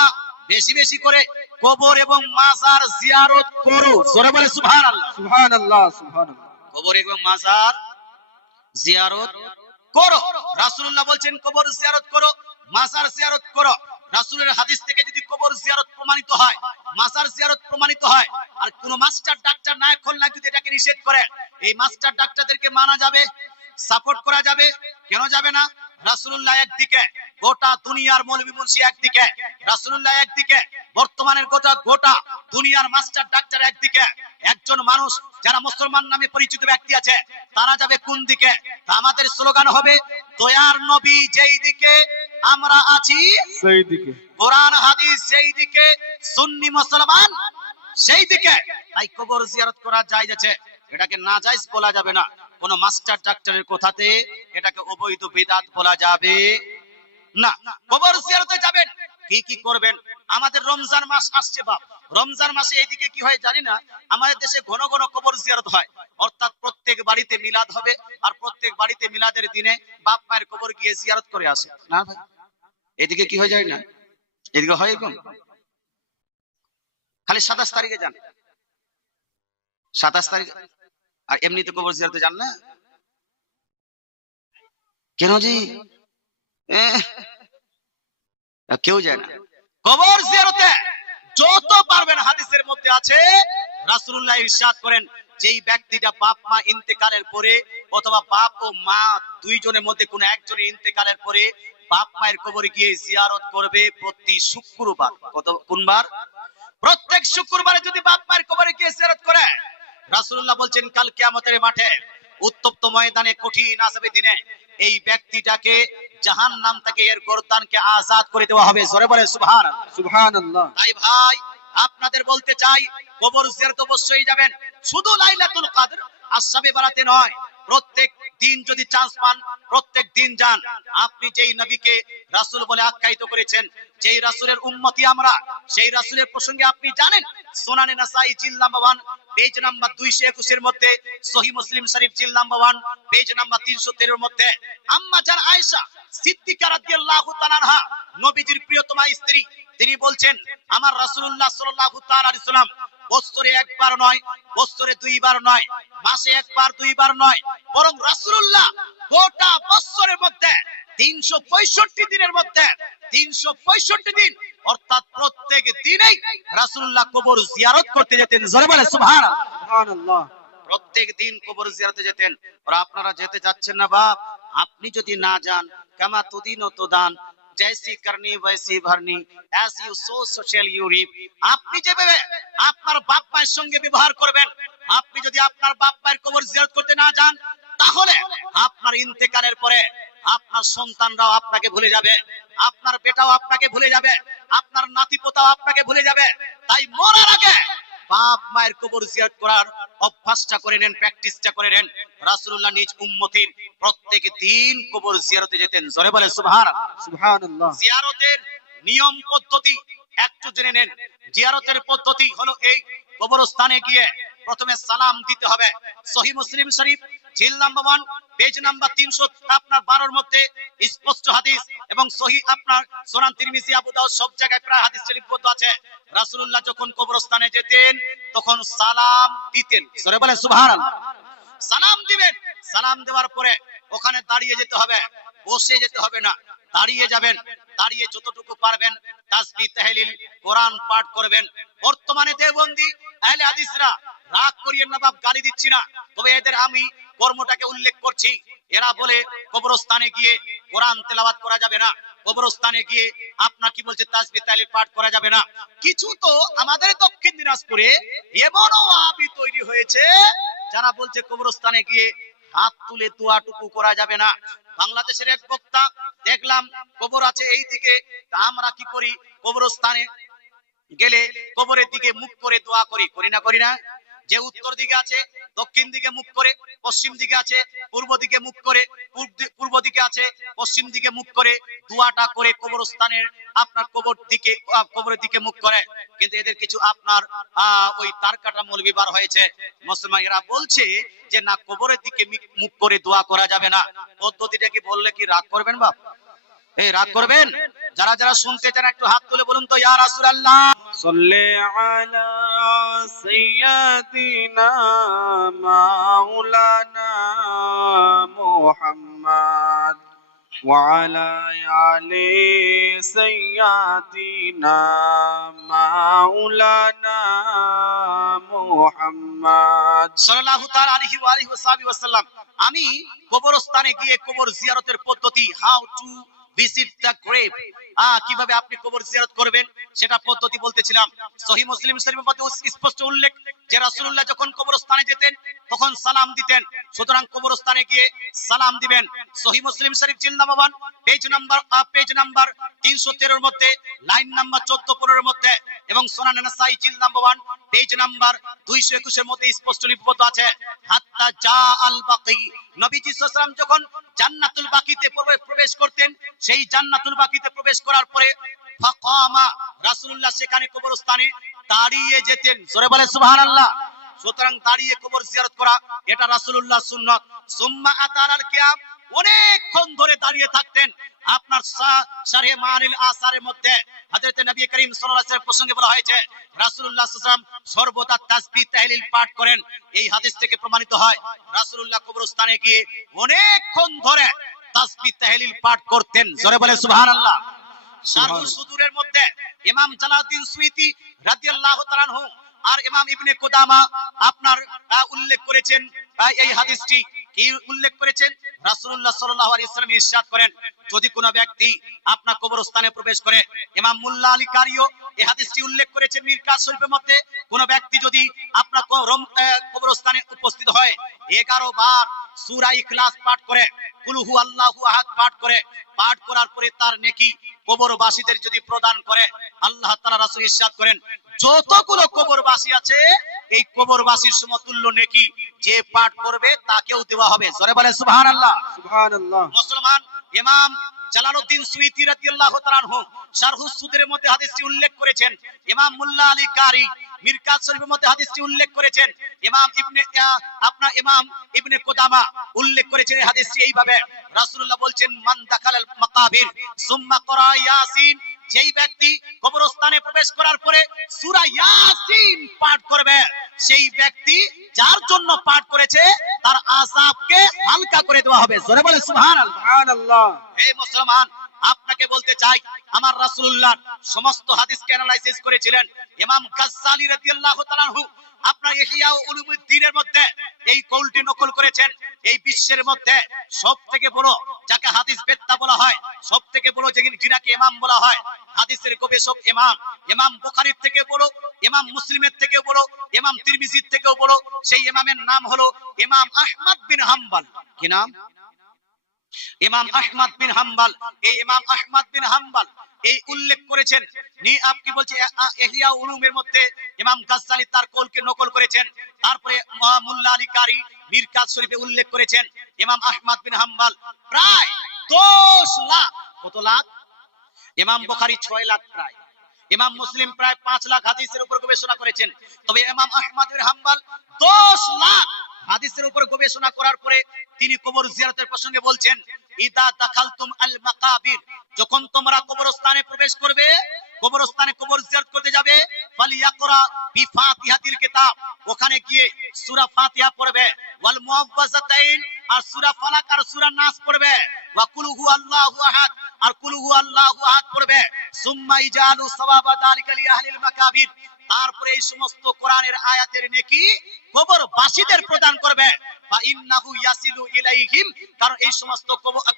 বেশি বেশি করে কবর এবং মাজার জিয়ারত করো। জোরে বলে সুবহানাল্লাহ। সুবহানাল্লাহ, সুবহানাল্লাহ। কবর এবং মাজার জিয়ারত করো। রাসূলুল্লাহ বলছেন কবর জিয়ারত করো, মাজার জিয়ারত করো। রাসূলের হাদিস থেকে যদি কবর জিয়ারত প্রমাণিত হয়, মাজার জিয়ারত প্রমাণিত হয়, আর কোন মাস্টার ডাক্তার নায়ক খলনায়ক যদি এটাকে নিষেধ করে, এই মাস্টার ডাক্তারদেরকে মানা যাবে, সাপোর্ট করা যাবে? কেন যাবে না? রাসূলুল্লাহ একদিকে, গোটা দুনিয়ার মৌলভী মুন্সি একদিকে, রাসূলুল্লাহ একদিকে, বর্তমানের গোটা দুনিয়ার মাস্টার ডাক্তার একদিকে, একজন মানুষ যারা মুসলমান নামে পরিচিত ব্যক্তি আছে তারা যাবে কোন দিকে? তা আমাদের স্লোগান হবে দয়ার নবী যেই দিকে আমরা আছি সেই দিকে, কোরআন হাদিস যেই দিকে, সুন্নি মুসলমান সেই দিকে। তাই কবর জিয়ারত করা জায়েজ আছে, এটাকে নাজায়েজ বলা যাবে না। কোন মাস্টার ডাক্তারের কথাতে এটাকে অবৈধ বিদআত বলা যাবে না। কবর জিয়ারতে যাবেন, কি কি করবেন? আমাদের রমজান মাস আসছে বাপ, রমজান মাসে এইদিকে কি হয় জানি না, আমাদের দেশে ঘন ঘন কবর জিয়ারত হয়। অর্থাৎ প্রত্যেক বাড়িতে মিলাদ হবে, আর প্রত্যেক বাড়িতে মিলাদের দিনে বাপ মায়ের কবর গিয়ে জিয়ারত করে আসে। না ভাই, এদিকে কি হয়ে যায় না? এদিকে হয় এরকম? খালি 27 তারিখে যান, 27 তারিখ, আর এমনিতে কবর জিয়ারতে যান না কেন জি? কেউ যায় না কবর জিয়ারতে। যত পারবেন, হাদিসের মধ্যে আছে রাসূলুল্লাহ ইরশাদ করেন যেই ব্যক্তিটা বাপ মা ইন্তেকালের পরে অথবা বাপ ও মা দুইজনের মধ্যে কোনো একজনের ইন্তেকালের পরে বাপ মায়ের কবরে গিয়ে জিয়ারত করবে প্রতি শুক্রবার। কোন বার? প্রত্যেক শুক্রবারে যদি বাপ মায়ের কবরে গিয়ে জিয়ারত করে, রাসূলুল্লাহ বলছেন কাল কিয়ামতের মাঠে উত্তপ্ত ময়দানে কঠিন আযাবের দিনে এই ব্যক্তিটাকে জাহান্নাম থেকে এর গর্দানকে আজাদ করে দেওয়া হবে। জোরে বলে সুবহানাল্লাহ, সুবহানাল্লাহ। তাই ভাই আপনাদের বলতে চাই কবর জিয়ারত অবশ্যই যাবেন, শুধু লাইলাতুল কদর আর শবে বরাতে নয়। প্রত্যেক দিন যদি চান্স পান প্রত্যেক দিন যান। আপনি যেই নবীকে রাসূল বলে আখ্যায়িত করেছেন, যেই রাসূলের উম্মতি আমরা, সেই রাসূলের প্রসঙ্গে আপনি জানেন সুনানে নাসাই জিল নাম্বার 1 পেজ নাম্বার 221 এর মধ্যে, সহিহ মুসলিম শরীফ জিল নাম্বার 1 পেজ নাম্বার 313 এর মধ্যে আম্মা জান আয়েশা সিদ্দিকা রাদিয়াল্লাহু তাআলা আনহা, নবীজির প্রিয়তমা স্ত্রী, তিনি বলছেন আমার রাসূলুল্লাহ সাল্লাল্লাহু তাআলা আলাইহি সাল্লাম বছরে একবার নয়, বছরে দুইবার নয়, মাসে একবার দুইবার নয়, বরং রাসূলুল্লাহ গোটা বছরের মধ্যে 365 দিনের মধ্যে 365 দিন অর্থাৎ প্রত্যেক দিনেই রাসূলুল্লাহ কবর জিয়ারত করতে যেতেন। জোরে বলে সুবহানাল্লাহ, সুবহানাল্লাহ। প্রত্যেক দিন কবর জিয়ারতে যেতেন। আর আপনারা যেতে যাচ্ছেন না বাপ, আপনি যদি না যান, কামা তুদিন ও তুদান, জৈসি করনি वैसी ভরনি, as you sow so shall you reap। আপনি যেভাবে আপনার বাপ মায়ের সঙ্গে ব্যবহার করবেন, আপনি যদি আপনার বাপ মায়ের কবর জিয়ারত করতে না যান, তাহলে আপনার ইন্তেকালের পরে আপনার সন্তানরাও আপনাকে ভুলে যাবে, আপনার বেটাও আপনাকে ভুলে যাবে, আপনার নাতি পোতাও আপনাকে ভুলে যাবে। তাই মরার আগে বাপ মায়ের কবর জিয়ারত করার অভ্যাসটা করে নেন, প্র্যাকটিসটা করে নেন। রাসূলুল্লাহ নিজ উম্মতির প্রত্যেক দিন কবর জিয়ারতে যেতেন। জোরে বলে সুবহানাল্লাহ, সুবহানাল্লাহ। জিয়ারতের নিয়ম পদ্ধতি একটু জেনে নেন। জিয়ারতের পদ্ধতি হলো এই, কবরস্থানে গিয়ে প্রথমে সালাম দিতে হবে। সহিহ মুসলিম শরীফ জিল নাম্বার 1 পেজ নাম্বার 312 এর মধ্যে স্পষ্ট হাদিস, এবং সহিহ আপনার সুনান তিরমিজি, আবু দাউদ সব জায়গায় প্রায় হাদিস লিপিবদ্ধ আছে। রাসূলুল্লাহ যখন কবরস্থানে যেতেন তখন সালাম দিতেন। সরে বলেন সুবহানাল্লাহ। সালাম দিবেন, সালাম দেওয়ার পরে ওখানে দাঁড়িয়ে যেতে হবে, বসে যেতে হবে না, দাঁড়িয়ে যাবেন। দাঁড়িয়ে যতটুকু পারবেন তাসবিহ তাহলিল কোরআন পাঠ করবেন। বর্তমানে দেওবন্দি আহলে হাদিসরা রাগ করিয়েন না বাপ, গালি দিচ্ছি না, তবে এদের আমি কর্মটাকে উল্লেখ করছি। এরা বলে কবরস্থানে গিয়ে কোরআন তেলাওয়াত করা যাবে না, কবরস্থানে গিয়ে আপনার কি বলছে তাসবিহ তাহলিল পাঠ করা যাবে না। কিছু তো আমাদের দক্ষিণ দিনাজপুরে এমনও ওয়াহাবি তৈরি হয়েছে যারা বলছে কবরস্থানে গিয়ে হাত তুলে দোয়াটুকু করা যাবে না। বাংলাদেশের এক বক্তা দেখলাম কবর আছে এই দিকে, তা আমরা কি করি, কবরস্থানে গেলে কবরের দিকে মুখ করে দোয়া করি, করি না? যে উত্তর দিকে আছে দক্ষিণ দিকে মুখ করে, পশ্চিম দিকে আছে পূর্ব দিকে মুখ করে, পূর্ব দিকে আছে পশ্চিম দিকে মুখ করে দোয়াটা করে কবরস্থানের আপনার কবরের দিকে মুখ করে, কিন্তু এদের কিছু আপনার ওই তার কাটা মৌলবি বার হয়েছে মুসলমান, এরা বলছে যে না কবরের দিকে মুখ করে দোয়া করা যাবে না। পদ্ধতিটা কি বললে কি রাগ করবেন বাপ? এই রাগ করবেন? যারা যারা শুনতে চান একটু হাত তুলে বলুন তো ইয়া রাসূলুল্লাহ صلي على سيدنا مولانا محمد وعلى آل سيدنا مولانا محمد সাল্লাল্লাহু তাআলা আলাইহি ওয়া আলিহি ওয়াসাল্লাম। আমি কবরস্থানে গিয়ে কবর জিয়ারতের পদ্ধতি, how to visit the grave, কিভাবে আপনি কবর জিয়ারত করবেন সেটা পদ্ধতি বলতেছিলাম। সহিহ মুসলিম শরীফের মধ্যে স্পষ্ট উল্লেখ যে রাসূলুল্লাহ যখন কবরস্থানে যেতেন তখন সালাম দিতেন, সুতরাং কবরস্থানে গিয়ে সালাম দিবেন। সহিহ Muslim Sharif জিলদ number 1 page number 313 এর মধ্যে লাইন নাম্বার 14-15 এর মধ্যে, এবং সুনান নাসাই জিলদ নাম্বার 1 পেজ নাম্বার 221 এর মধ্যে স্পষ্ট লিপিবদ্ধ আছে হাত্তা জা আল বাকি, নবীজি সাল্লাল্লাহু আলাইহি ওয়াসাল্লাম যখন জান্নাতুল বাকিতে প্রবেশ করতেন, সেই জান্নাতুল বাকিতে প্রবেশ করার পরে ফাকামা, রাসূলুল্লাহ সেখানে কবরস্থানে দাঁড়িয়ে যেতেন। জোরে বলে সুবহানাল্লাহ। সুতরাং দাঁড়িয়ে কবর জিয়ারত করা এটা রাসূলুল্লাহর সুন্নাত। সুম্মা আতালাল কিয়াম, অনেকক্ষণ ধরে দাঁড়িয়ে থাকতেন। আপনার শারহে মানিল আসারের মধ্যে হযরত নবী করিম সাল্লাল্লাহু আলাইহি ওয়াসাল্লাম প্রসঙ্গে বলা হয়েছে রাসূলুল্লাহ সাল্লাল্লাহু আলাইহি ওয়াসাল্লাম সর্বদা তাসবিহ তাহলিল পাঠ করেন। এই হাদিস থেকে প্রমাণিত হয় রাসূলুল্লাহ কবরস্থানে গিয়ে অনেকক্ষণ ধরে তাসবিহ তাহলিল পাঠ করতেন। জোরে বলে সুবহানাল্লাহ। শারহুল সুদুরের মধ্যে ইমাম জালালউদ্দিন সুয়ুতী রাদিয়াল্লাহু তাআলা আনহু আর ইমাম ইবনে কুদামা আপনার উল্লেখ করেছেন এই হাদিসটি। কি উল্লেখ করেছেন? রাসূলুল্লাহ সাল্লাল্লাহু আলাইহি ওয়াসাল্লাম ইরশাদ করেন, যদি কোনো ব্যক্তি আপনার কবরস্থানে প্রবেশ করে, ইমাম মুল্লা আলী কারিও এই হাদিসটি উল্লেখ করেছেন মিরকাত শরীফের মধ্যে, কোনো ব্যক্তি যদি আপনার কবরস্থানে উপস্থিত হয় 11 বার সূরা ইখলাস পাঠ করে, কুল হু আল্লাহু আহাদ পাঠ করার পরে তার নেকি কবরবাসীদের যদি প্রদান করে, আল্লাহ তাআলা রাসূল ইরশাদ করেন যতগুলো কবরবাসী আছে এই কবরবাসীর সমতুল্য নেকি যে পাঠ করবে তাকেও দেওয়া হবে। জোরে বলে সুবহানাল্লাহ। সুবহানাল্লাহ। মুসলমান ইমাম জালালউদ্দিন সুয়ুতী রাদিয়াল্লাহু তাআলা আনহু শারহুস সুদুরের মধ্যে হাদিসটি উল্লেখ করেছেন। ইমাম মুল্লা আলী কারি মিরকাত শরীফের মধ্যে হাদিসটি উল্লেখ করেছেন। ইমাম ইবনে কুদামা উল্লেখ করেছেন এই হাদিসটি এইভাবে, রাসূলুল্লাহ বলছেন মান দাখালাল মাকাবির সুম্মা ক্বারা ইয়াসিন, যেই ব্যক্তি কবরস্থানে প্রবেশ করার পরে সূরা ইয়াসিন পাঠ করবে, সেই ব্যক্তি যার জন্য পাঠ করেছে তার আযাবকে হালকা করে দেওয়া হবে। জোরে বলে সুবহানাল্লাহ। সুবহানাল্লাহ। হে মুসলমান, আপনাকে বলতে চাই আমার রাসূলুল্লাহ সমস্ত হাদিসকে অ্যানালাইসিস করেছিলেন। ইমাম গাজ্জালী রাদিয়াল্লাহু তাআলা আনহু আপনার ইহয়া উলুমুদ্দিনের মধ্যে এই কৌলটি নকল করেছেন। এই বিশ্বের মধ্যে সবথেকে বড় যাকে হাদিস বেত্তা বলা হয়, সবথেকে বড় যিনাকে ইমাম বলা হয়, হাদিসের গবেষক ইমাম বুখারীর থেকে বড়, ইমাম মুসলিমের থেকে বড়, ইমাম তিরমিজির থেকেও বড়, সেই ইমামের নাম হলো ইমাম আহমদ বিন হাম্বল। কি নাম? ইমাম আহমদ বিন হাম্বল। এই ইমাম আহমদ বিন হাম্বল এই উল্লেখ করেছেন আপনি বলছে ইহয়া উলুমের মধ্যে ইমাম গাজ্জালী তার কৌলকে নকল করেছেন। তারপরে মুল্লা আলী কারি মিরকাত শরীফে উল্লেখ করেছেন ইমাম আহমদ বিন হাম্বল প্রায় 10 লাখ, কত লাখ? ইমাম বুখারী 6 লাখ প্রায়, ইমাম মুসলিম প্রায় 5 লাখ হাদিসের উপর গবেষণা করেছেন। তবে ইমাম আহমদ বিন হাম্বল 10 লাখ হাদিসের উপর গবেষণা করার পরে তিনি কবর জিয়ারতের প্রসঙ্গে বলছেন ইদা দাখালতুম আল মাকাবির, যখন তোমরা কবরস্থানে প্রবেশ করবে, কবরস্থানে কবর জিয়ারত করতে যাবে, ফালিয়াকরা বিফাতিহাতিল কিতাব, ওখানে গিয়ে সূরা ফাতিহা পড়বে, ওয়াল মুআওয়াযাতাইন আর সূরা ফালাক আর সূরা নাস পড়বে, ওয়া কুল হু আল্লাহু আহাদ আর কুল হু আল্লাহু আহাদ পড়বে, সুম্মা ইজালু সাওয়াবা যালিকা লি আহলিল মাকাবির, তারপরে এই সমস্ত কোরআনের আয়াতের নেকি কবরবাসীদের প্রদান করবে, ফা ইন্নাহু ইয়াসিলু ইলাইহিম, কারণ এই সমস্ত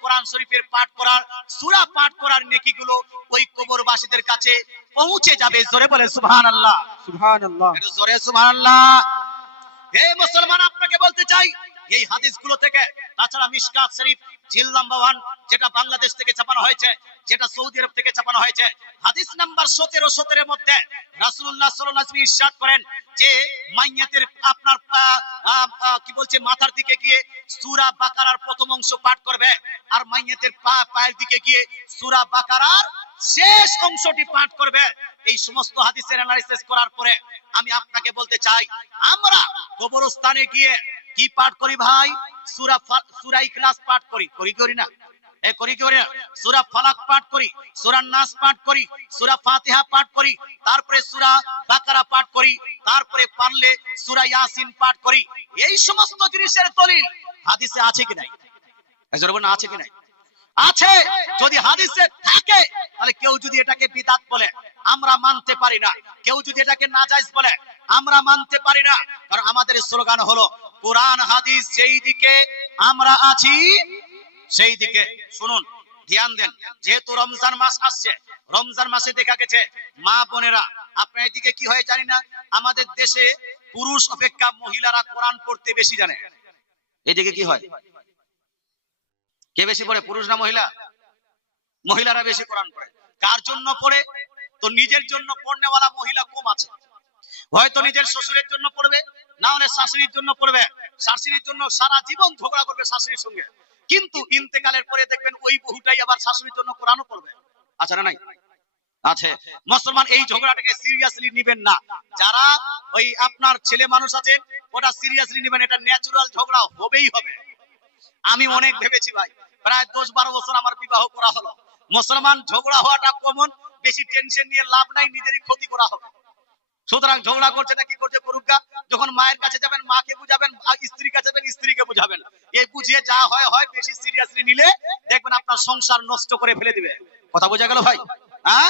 কোরআন শরীফের পাঠ করার সূরা পাঠ করার নেকিগুলো ওই কবরবাসীদের কাছে পৌঁছে যাবে। জোরে বলে সুবহানাল্লাহ। সুবহানাল্লাহ। একটু জোরে সুবহানাল্লাহ। হে মুসলমান, আপনাকে বলতে চাই এই হাদিসগুলো থেকে, তাছাড়া মিশকাত শরীফ জিলদ নাম্বার 1 যেটা বাংলাদেশ থেকে ছাপানো হয়েছে, যেটা সৌদি আরব থেকে ছাপানো হয়েছে। হাদিস নাম্বার 17 এর মধ্যে রাসূলুল্লাহ সাল্লাল্লাহু আলাইহি ওয়াসাল্লাম ইরশাদ করেন যে মাইয়াতের আপনার কি বলছে মাথার দিকে গিয়ে সূরা বাকারার প্রথম অংশ পাঠ করবে, আর মাইয়াতের পায়ের দিকে গিয়ে সূরা বাকারার শেষ অংশটি পাঠ করবে। এই সমস্ত হাদিসের অ্যানালাইসিস করার পরে আমি আপনাকে বলতে চাই, আমরা কবরস্থানে গিয়ে কি পাঠ করি ভাই? সূরা ইখলাস পাঠ করি, করি না? সূরা ফালাক পাঠ করি, সূরা নাস পাঠ করি, সূরা ফাতিহা পাঠ করি, তারপরে সূরা বাকারা পাঠ করি, তারপরে পারলে সূরা ইয়াসিন পাঠ করি। এই সমস্ত জিনিসের দলিল হাদিসে আছে কি নাই? একজন বলেন আছে কি নাই? আছে। যদি হাদিসে থাকে তাহলে কেউ যদি এটাকে বিদআত বলে আমরা মানতে পারি না, কেউ যদি এটাকে নাজায়েজ বলে আমরা মানতে পারি না। কারণ আমাদের স্লোগান হলো কোরআন হাদিস যেই দিকে আমরা আছি সেই দিকে। শুনুন, ধ্যান দেন, যেহেতু রমজান মাস আসছে, রমজান মাসে দেখা গেছে মা বোনেরা, আপনার এদিকে কি হয় জানি না, আমাদের দেশে পুরুষ অপেক্ষা মহিলারা কোরআন পড়তে বেশি জানে। এদিকে কি হয়? কে বেশি পড়ে, পুরুষ না মহিলা? মহিলারা বেশি কোরআন পড়ে। কার জন্য পড়ে? তো নিজের জন্য পড়নেওয়ালা মহিলা কম আছে। হয়তো নিজের শ্বশুরের জন্য পড়বে, না হলে শাশুড়ির জন্য পড়বে। শাশুড়ির জন্য সারা জীবন ঝগড়া করবে শাশুড়ির সঙ্গে, কিন্তু ইন্তেকালের পরে দেখবেন ওই বহুটাই আবার শাশুড়ির জন্য কোরআনও পড়বে। আচ্ছা না নাই? আছে। মুসলমান এই ঝগড়াটাকে সিরিয়াসলি নেবেন না। যারা ওই আপনার ছেলে মানুষ আছেন ওটা সিরিয়াসলি নেবেন, এটা ন্যাচারাল ঝগড়া হবেই হবে। আমি অনেক ভেবেছি ভাই, প্রায় 10-12 বছর আমার বিবাহ করা হলো। মুসলমান ঝগড়া হওয়াটা কমন, বেশি টেনশন নিয়ে লাভ নাই, নিজেরই ক্ষতি করা হবে। সুতরাং ঝগড়া করছে না কি করছে করুক গা। যখন মায়ের কাছে যাবেন মাকে বুঝাবেন, স্ত্রীর কাছে যাবেন স্ত্রীকে বুঝাবেন। এই বুঝিয়ে যা হয় হয়, বেশি সিরিয়াসলি নিলে দেখবেন আপনার সংসার নষ্ট করে ফেলে দিবে। কথা বোঝা গেল ভাই? হ্যাঁ,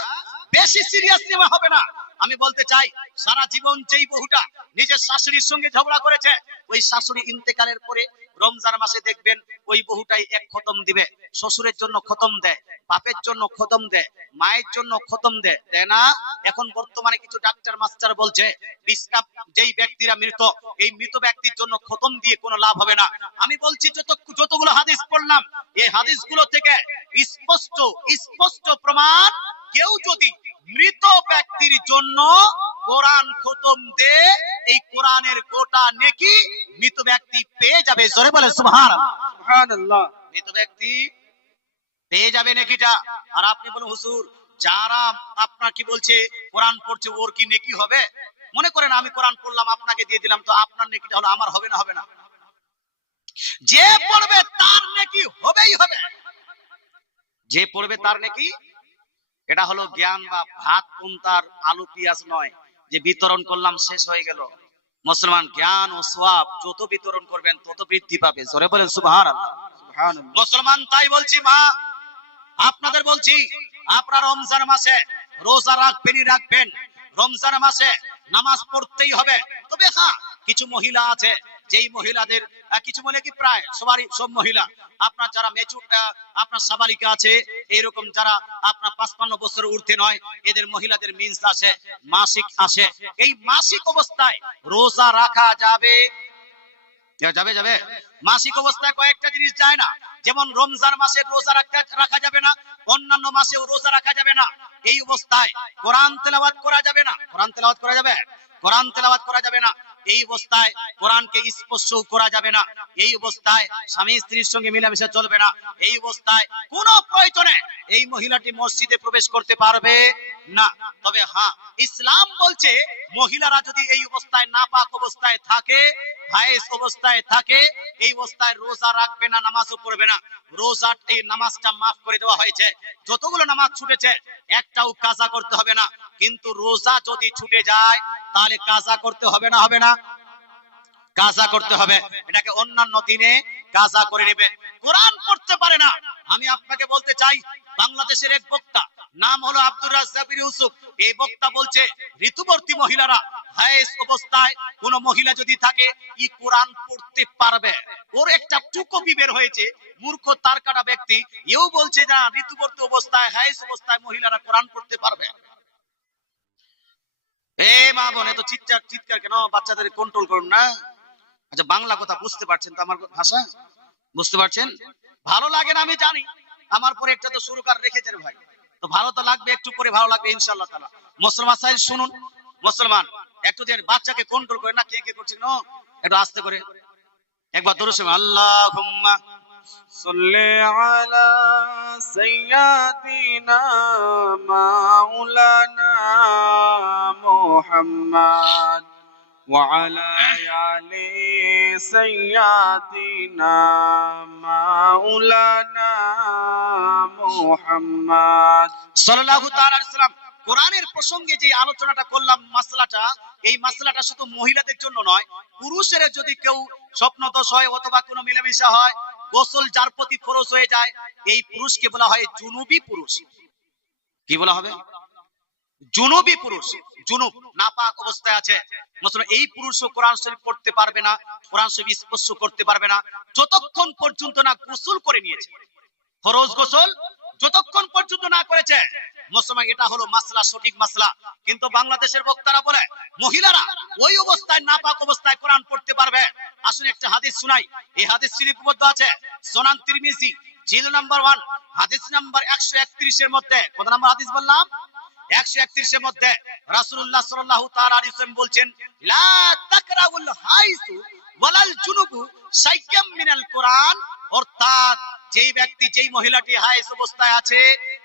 বেশি সিরিয়াস নেওয়া হবে না। আমি বলতে চাই, সারা জীবন যেই বহুটা নিজের শাশুড়ির সঙ্গে ঝগড়া করেছে, ওই শাশুড়ি ইন্তেকালের পরে রমজান মাসে দেখবেন ওই বহুটাই এক খতম দিবে। শ্বশুরের জন্য খতম দেয়, বাপের জন্য খতম দেয়, মায়ের জন্য খতম দেয়, দেয় না? এখন বর্তমানে কিছু ডাক্তার মাস্টার বলছে যেই ব্যক্তিরা মৃত, এই মৃত ব্যক্তির জন্য খতম দিয়ে কোনো লাভ হবে না। আমি বলছি যতগুলো হাদিস পড়লাম, এই হাদিসগুলো থেকে স্পষ্ট প্রমাণ, কেউ যদি মৃত ব্যক্তির জন্য কোরআন খতম দে, এই কোরআনের গোটা নেকি মৃত ব্যক্তি পেয়ে যাবে। জোরে বলে সুবহানাল্লাহ। সুবহানাল্লাহ। মৃত ব্যক্তি পেয়ে যাবে নেকিটা। আর আপনি বলেন হুজুর, যারা আপনার কি বলছে কোরআন পড়ছে ওর কি নেকি হবে? মনে করেন আমি কোরআন পড়লাম আপনাকে দিয়ে দিলাম, তো আপনার নেকিটা হলো, আমার হবে না? হবে না। যে পড়বে তার নেকি হবেই হবে, যে পড়বে তার নেকি। এটা হলো জ্ঞান বা ভাত পুন্তার আলু পেঁয়াজ নয় যে বিতরণ করলাম শেষ হয়ে গেল। মুসলমান জ্ঞান ও সওয়াব যত বিতরণ করবেন তত বৃদ্ধি পাবে। জোরে বলেন সুবহানাল্লাহ। সুবহানাল্লাহ। মুসলমান তাই বলছি, মা আপনাদের বলছি, আপনারা রমজান মাসে রোজা রাখবেন। রমজান মাসে নামাজ পড়তেই হবে। তবে হ্যাঁ, কিছু মহিলা আছে যেই মহিলাদের, কিছু বলে কি প্রায় সব মহিলা আপনার যারা মেচুর, আপনার সাবালিকা আছে, এইরকম যারা আপনার 55 বছরের ঊর্ধ্বে নয়, এদের মহিলাদের মিন্স আসে, মাসিক আসে। এই মাসিক অবস্থায় রোজা রাখা যাবে? যাবে। মাসিক অবস্থায় কয়েকটা জিনিস যায় না, যেমন রমজান মাসে রোজা রাখা যাবে না, অন্যান্য মাসেও রোজা রাখা যাবে না। এই অবস্থায় কোরআন তেলাওয়াত করা যাবে না। কোরআন তেলাওয়াত করা যাবে? কোরআন তেলাওয়াত করা যাবে না। এই অবস্থায় কোরআনকে স্পর্শ করা যাবে না। এই অবস্থায় স্বামী স্ত্রীর সঙ্গে মিলামিশা চলবে না। এই অবস্থায় কোন প্রয়োজনে এই মহিলাটি মসজিদে প্রবেশ করতে পারবে না। তবে হ্যাঁ, ইসলাম বলছে মহিলারা যদি এই অবস্থায় নাপাক অবস্থায় থাকে, হায়েস অবস্থায় থাকে, এই অবস্থায় রোজা রাখবে না, নামাজও পড়বে না। রোজার এই নামাজটা মাফ করে দেওয়া হয়েছে। যতগুলো নামাজ ছুটেছে একটাও কাজা করতে হবে না। কিন্তু রোজা যদি ছুটে যায় তাহলে কাজা করতে হবে না? হবে না? কাজা করতে হবে। এটাকে অন্যান্য দিনে কাজা করে নেবে। কোরআন পড়তে পারে না। আমি আপনাকে বলতে চাই, বাংলাদেশের এক বক্তা, নাম হলো আব্দুর রাজ্জাক ইউসুফ, এই বক্তা বলছে ঋতুবর্তী মহিলারা হায়েস অবস্থায় কোন মহিলা যদি থাকে, ই কোরআন পড়তে পারবে। ওর একটা টুকপি বের হয়েছে, মূর্খ তার কাটা ব্যক্তি, এও বলছে না ঋতুবর্তী অবস্থায় হায়েস অবস্থায় মহিলারা কোরআন পড়তে পারবে। এ মা বোন, এত চিৎকার কেন? বাচ্চাদের কন্ট্রোল করুন না। আচ্ছা, বাংলা কথা বুঝতে পারছেন তো? আমার ভাষা বুঝতে পারছেন? ভালো লাগে না আমি জানি, আমার পরে একটা তো সুরকার রেখেছেন ভাই, তো ভালো তো লাগবে, একটু পরে ভালো লাগবে ইনশাআল্লাহ তাআলা। মুসলমান সাহেব শুনুন, মুসলমান একটু দেন, বাচ্চাকে কন্ট্রোল করে না, কে কে করছেন একটু আস্তে করে একবার দরুদ শরীফ আল্লাহুম্মা صل على سيدنا مولانا محمد وعلى آل سيدنا مولانا محمد সাল্লাল্লাহু তাআলা আলাইহি সাল্লাম। কোরআনের প্রসঙ্গে যে আলোচনাটা করলাম, মাসলাটা, এই মাসলাটা শুধু মহিলাদের জন্য নয়, পুরুষের যদি কেউ স্বপ্নদোষ হয় অথবা কোনো মিলেমিশা হয়, গোসল যার প্রতি ফরজ হয়ে যায়, এই পুরুষকে বলা হয় জুনুবি পুরুষ। কি বলা হবে? জুনুবি পুরুষ। জুনুব, নাপাক অবস্থায় আছে মুসলমান, এই পুরুষও কোরআন শরীফ পড়তে পারবে না, কোরআন শরীফ স্পর্শ করতে পারবে না যতক্ষণ পর্যন্ত না গোসল করে নিয়েছে। ফরজ গোসল যতক্ষণ পর্যন্ত না করেছে মুসলমান, এটা হলো মাসলা, সঠিক মাসলা। কিন্তু বাংলাদেশের বক্তারা বলে মহিলারা ওই অবস্থায়, নাপাক অবস্থায় কোরআন পড়তে পারবে। আসলে একটা হাদিস শুনাই, এই হাদিস শরীফ মধ্যে আছে সুনান তিরমিজি জিলদ নাম্বার 1 হাদিস নাম্বার 131 এর মধ্যে। কত নাম্বার হাদিস বললাম? 131 এর মধ্যে রাসূলুল্লাহ সাল্লাল্লাহু তাআলা আলাইহি ওয়াসাল্লাম বলছেন, লা তাকরাউল হাইসু ওয়ালাল জুনুবু শাইয়্যাম মিনাল কোরআন। অর্থাৎ যেই ব্যক্তি, যেই মহিলাটি হাইজ অবস্থায় আছে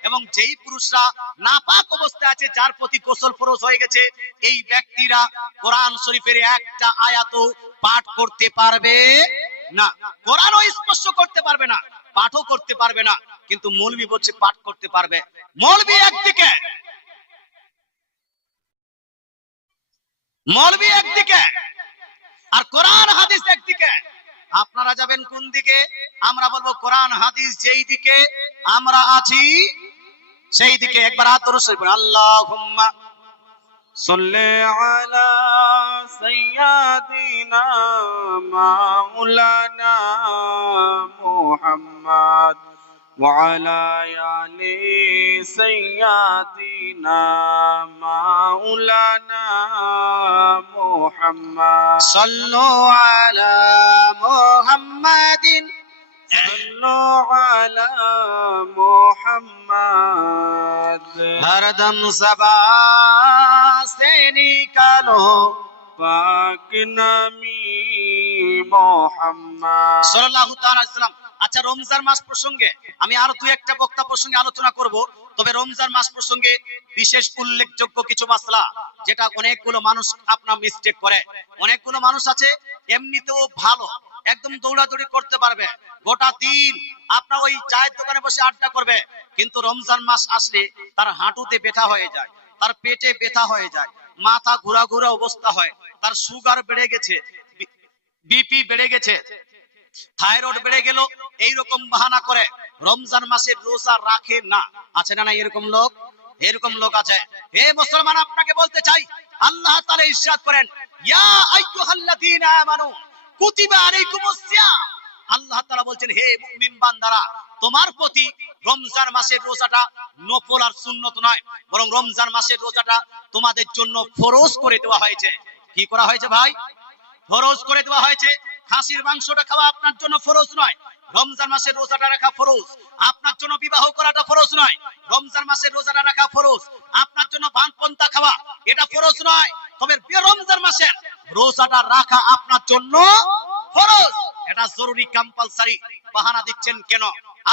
এবং যেই পুরুষরা নাপাক অবস্থায় আছে, যার প্রতি গোসল ফরজ হয়ে গেছে, এই ব্যক্তিরা কোরআন শরীফের একটা আয়াতও পাঠ করতে পারবে না। কোরআনও স্পর্শ করতে পারবে না, পাঠও করতে পারবে না। কিন্তু মৌলবী বলছে পাঠ করতে পারবে। মৌলবী একদিকে, মৌলবী একদিকে, আর কোরআন হাদিস একদিকে। আপনারা যাবেন কোন দিকে? আমরা বলবো কোরআন হাদিস যেই দিকে আমরা আছি সেই দিকে। একবার হাত ধরে বলুন আল্লাহুম্মা صل على سيدنا مولانا محمد وعلى آل سيدنا مولانا محمد সাল্লু আলা মুহাম্মাদিন صلوا على محمد हरदम सबा से निकालो पाक नमी मोहम्मद সাল্লাল্লাহু তাআলা আলাইহি সাল্লাম। আচ্ছা, রমজান মাস প্রসঙ্গে আমি আরো দুই একটা বক্তা প্রসঙ্গে আলোচনা করব। তবে রমজান মাস প্রসঙ্গে বিশেষ উল্লেখযোগ্য কিছু মাসলা, যেটা অনেকগুলো মানুষ আপনার মিস্টেক করে। অনেকগুলো মানুষ আছে এমনিতেও ভালো, একদম দৌড়াদৌড়ি করতে পারবে, গোটা দিন আপনার ওই চায়ের দোকানে বসে আড্ডা করবে, কিন্তু রমজান মাস আসলে তার হাঁটুতে ব্যথা হয়ে যায়, তার পেটে ব্যথা হয়ে যায়, মাথা ঘোরা ঘোরা অবস্থা হয়, তার সুগার বেড়ে গেছে, বিপি বেড়ে গেছে, থাইরয়েড বেড়ে গেল, এইরকম বাহানা করে রমজান মাসে রোজা রাখে না। আছে না? না এরকম লোক, এরকম লোক আছে। হে মুসলমান, আপনাকে বলতে চাই, আল্লাহ তাআলা ইরশাদ করেন, ইয়া আইয়ুহাল্লাযীনা আমানু কুতিবা আলাইকুমুস সিয়াম। আল্লাহ তাআলা বলছেন, হে মুমিন বান্দারা, তোমার প্রতি রমজান মাসের রোজাটা নফল আর সুন্নত নয়, বরং রমজান মাসের রোজাটা তোমাদের জন্য ফরজ করে দেওয়া হয়েছে। কি করা হয়েছে ভাই? ফরজ করে দেওয়া হয়েছে। খাসির মাংসটা খাওয়া আপনার জন্য ফরজ নয়, রমজান মাসের রোজাটা রাখা ফরজ। আপনার জন্য বিবাহ করাটা ফরজ নয়, রমজান মাসের রোজাটা রাখা ফরজ। আপনার জন্য ভাঙ পন্থা খাওয়া এটা ফরজ নয়, তবে রমজান মাসের রোজাটা রাখা আপনার জন্য ফরজ, এটা জরুরি, কম্পালসারি। বাহানা দিচ্ছেন কেন?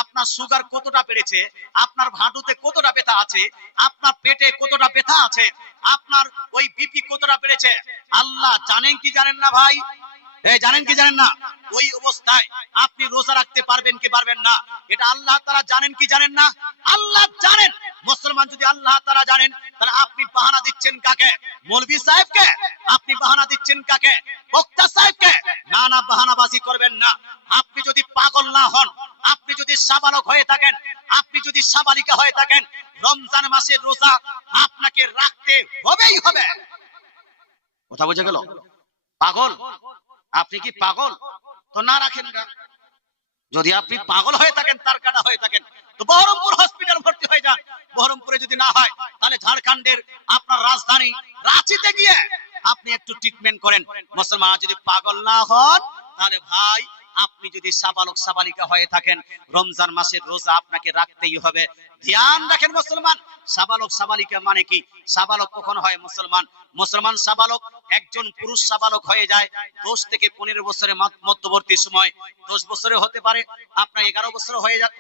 আপনার সুগার কতটা বেড়েছে, আপনার হাঁটুতে কতটা ব্যথা আছে, আপনার পেটে কতটা ব্যথা আছে, আপনার ওই বিপি কতটা বেড়েছে, আল্লাহ জানেন কি জানেন না ভাই? জানেন কি জানেন না? ওই অবস্থায় আপনি রোজা রাখতে পারবেন কি পারবেন না, এটা আল্লাহ তাআলা জানেন কি জানেন না? আল্লাহ জানেন। মুসলমান, যদি আল্লাহ তাআলা জানেন, তাহলে আপনি বাহানা দিচ্ছেন কাকে? মৌলভী সাহেবকে? আপনি বাহানা দিচ্ছেন কাকে? বক্তা সাহেবকে? না না, বাহানাবাজি করবেন না। আপনি যদি পাগল না হন, আপনি যদি সাবালক হয়ে থাকেন, আপনি যদি সাবালিকা হয়ে থাকেন, রমজান মাসের রোজা আপনাকে রাখতে হবেই হবে। কথা বোঝা গেল? পাগল? আপনি কি পাগল? তো না রাখেন না। যদি আপনি পাগল হয়ে থাকেন, তার কাটা হয়ে থাকেন, তো বহরমপুর হসপিটাল ভর্তি হয়ে যান। বহরমপুরে যদি না হয়, তাহলে ঝাড়খণ্ডের আপনার রাজধানী রাঁচিতে গিয়ে আপনি একটু ট্রিটমেন্ট করেন। মুসলমান যদি পাগল না হন, তাহলে ভাই আপনি যদি সাবালক সাবালিকা হয়ে থাকেন, রমজান মাসের রোজা আপনাকে রাখতেই হবে। ধ্যান রাখেন মুসলমান, সাবালক সাবালিকা মানে কি? সাবালক কখন হয় মুসলমান? মুসলমান সাবালক একজন পুরুষ সাবালক হয়ে যায় 10 থেকে 15 বছরের মধ্যবর্তী সময়। 10 বছরে হতে পারে, আপনার 11 বছর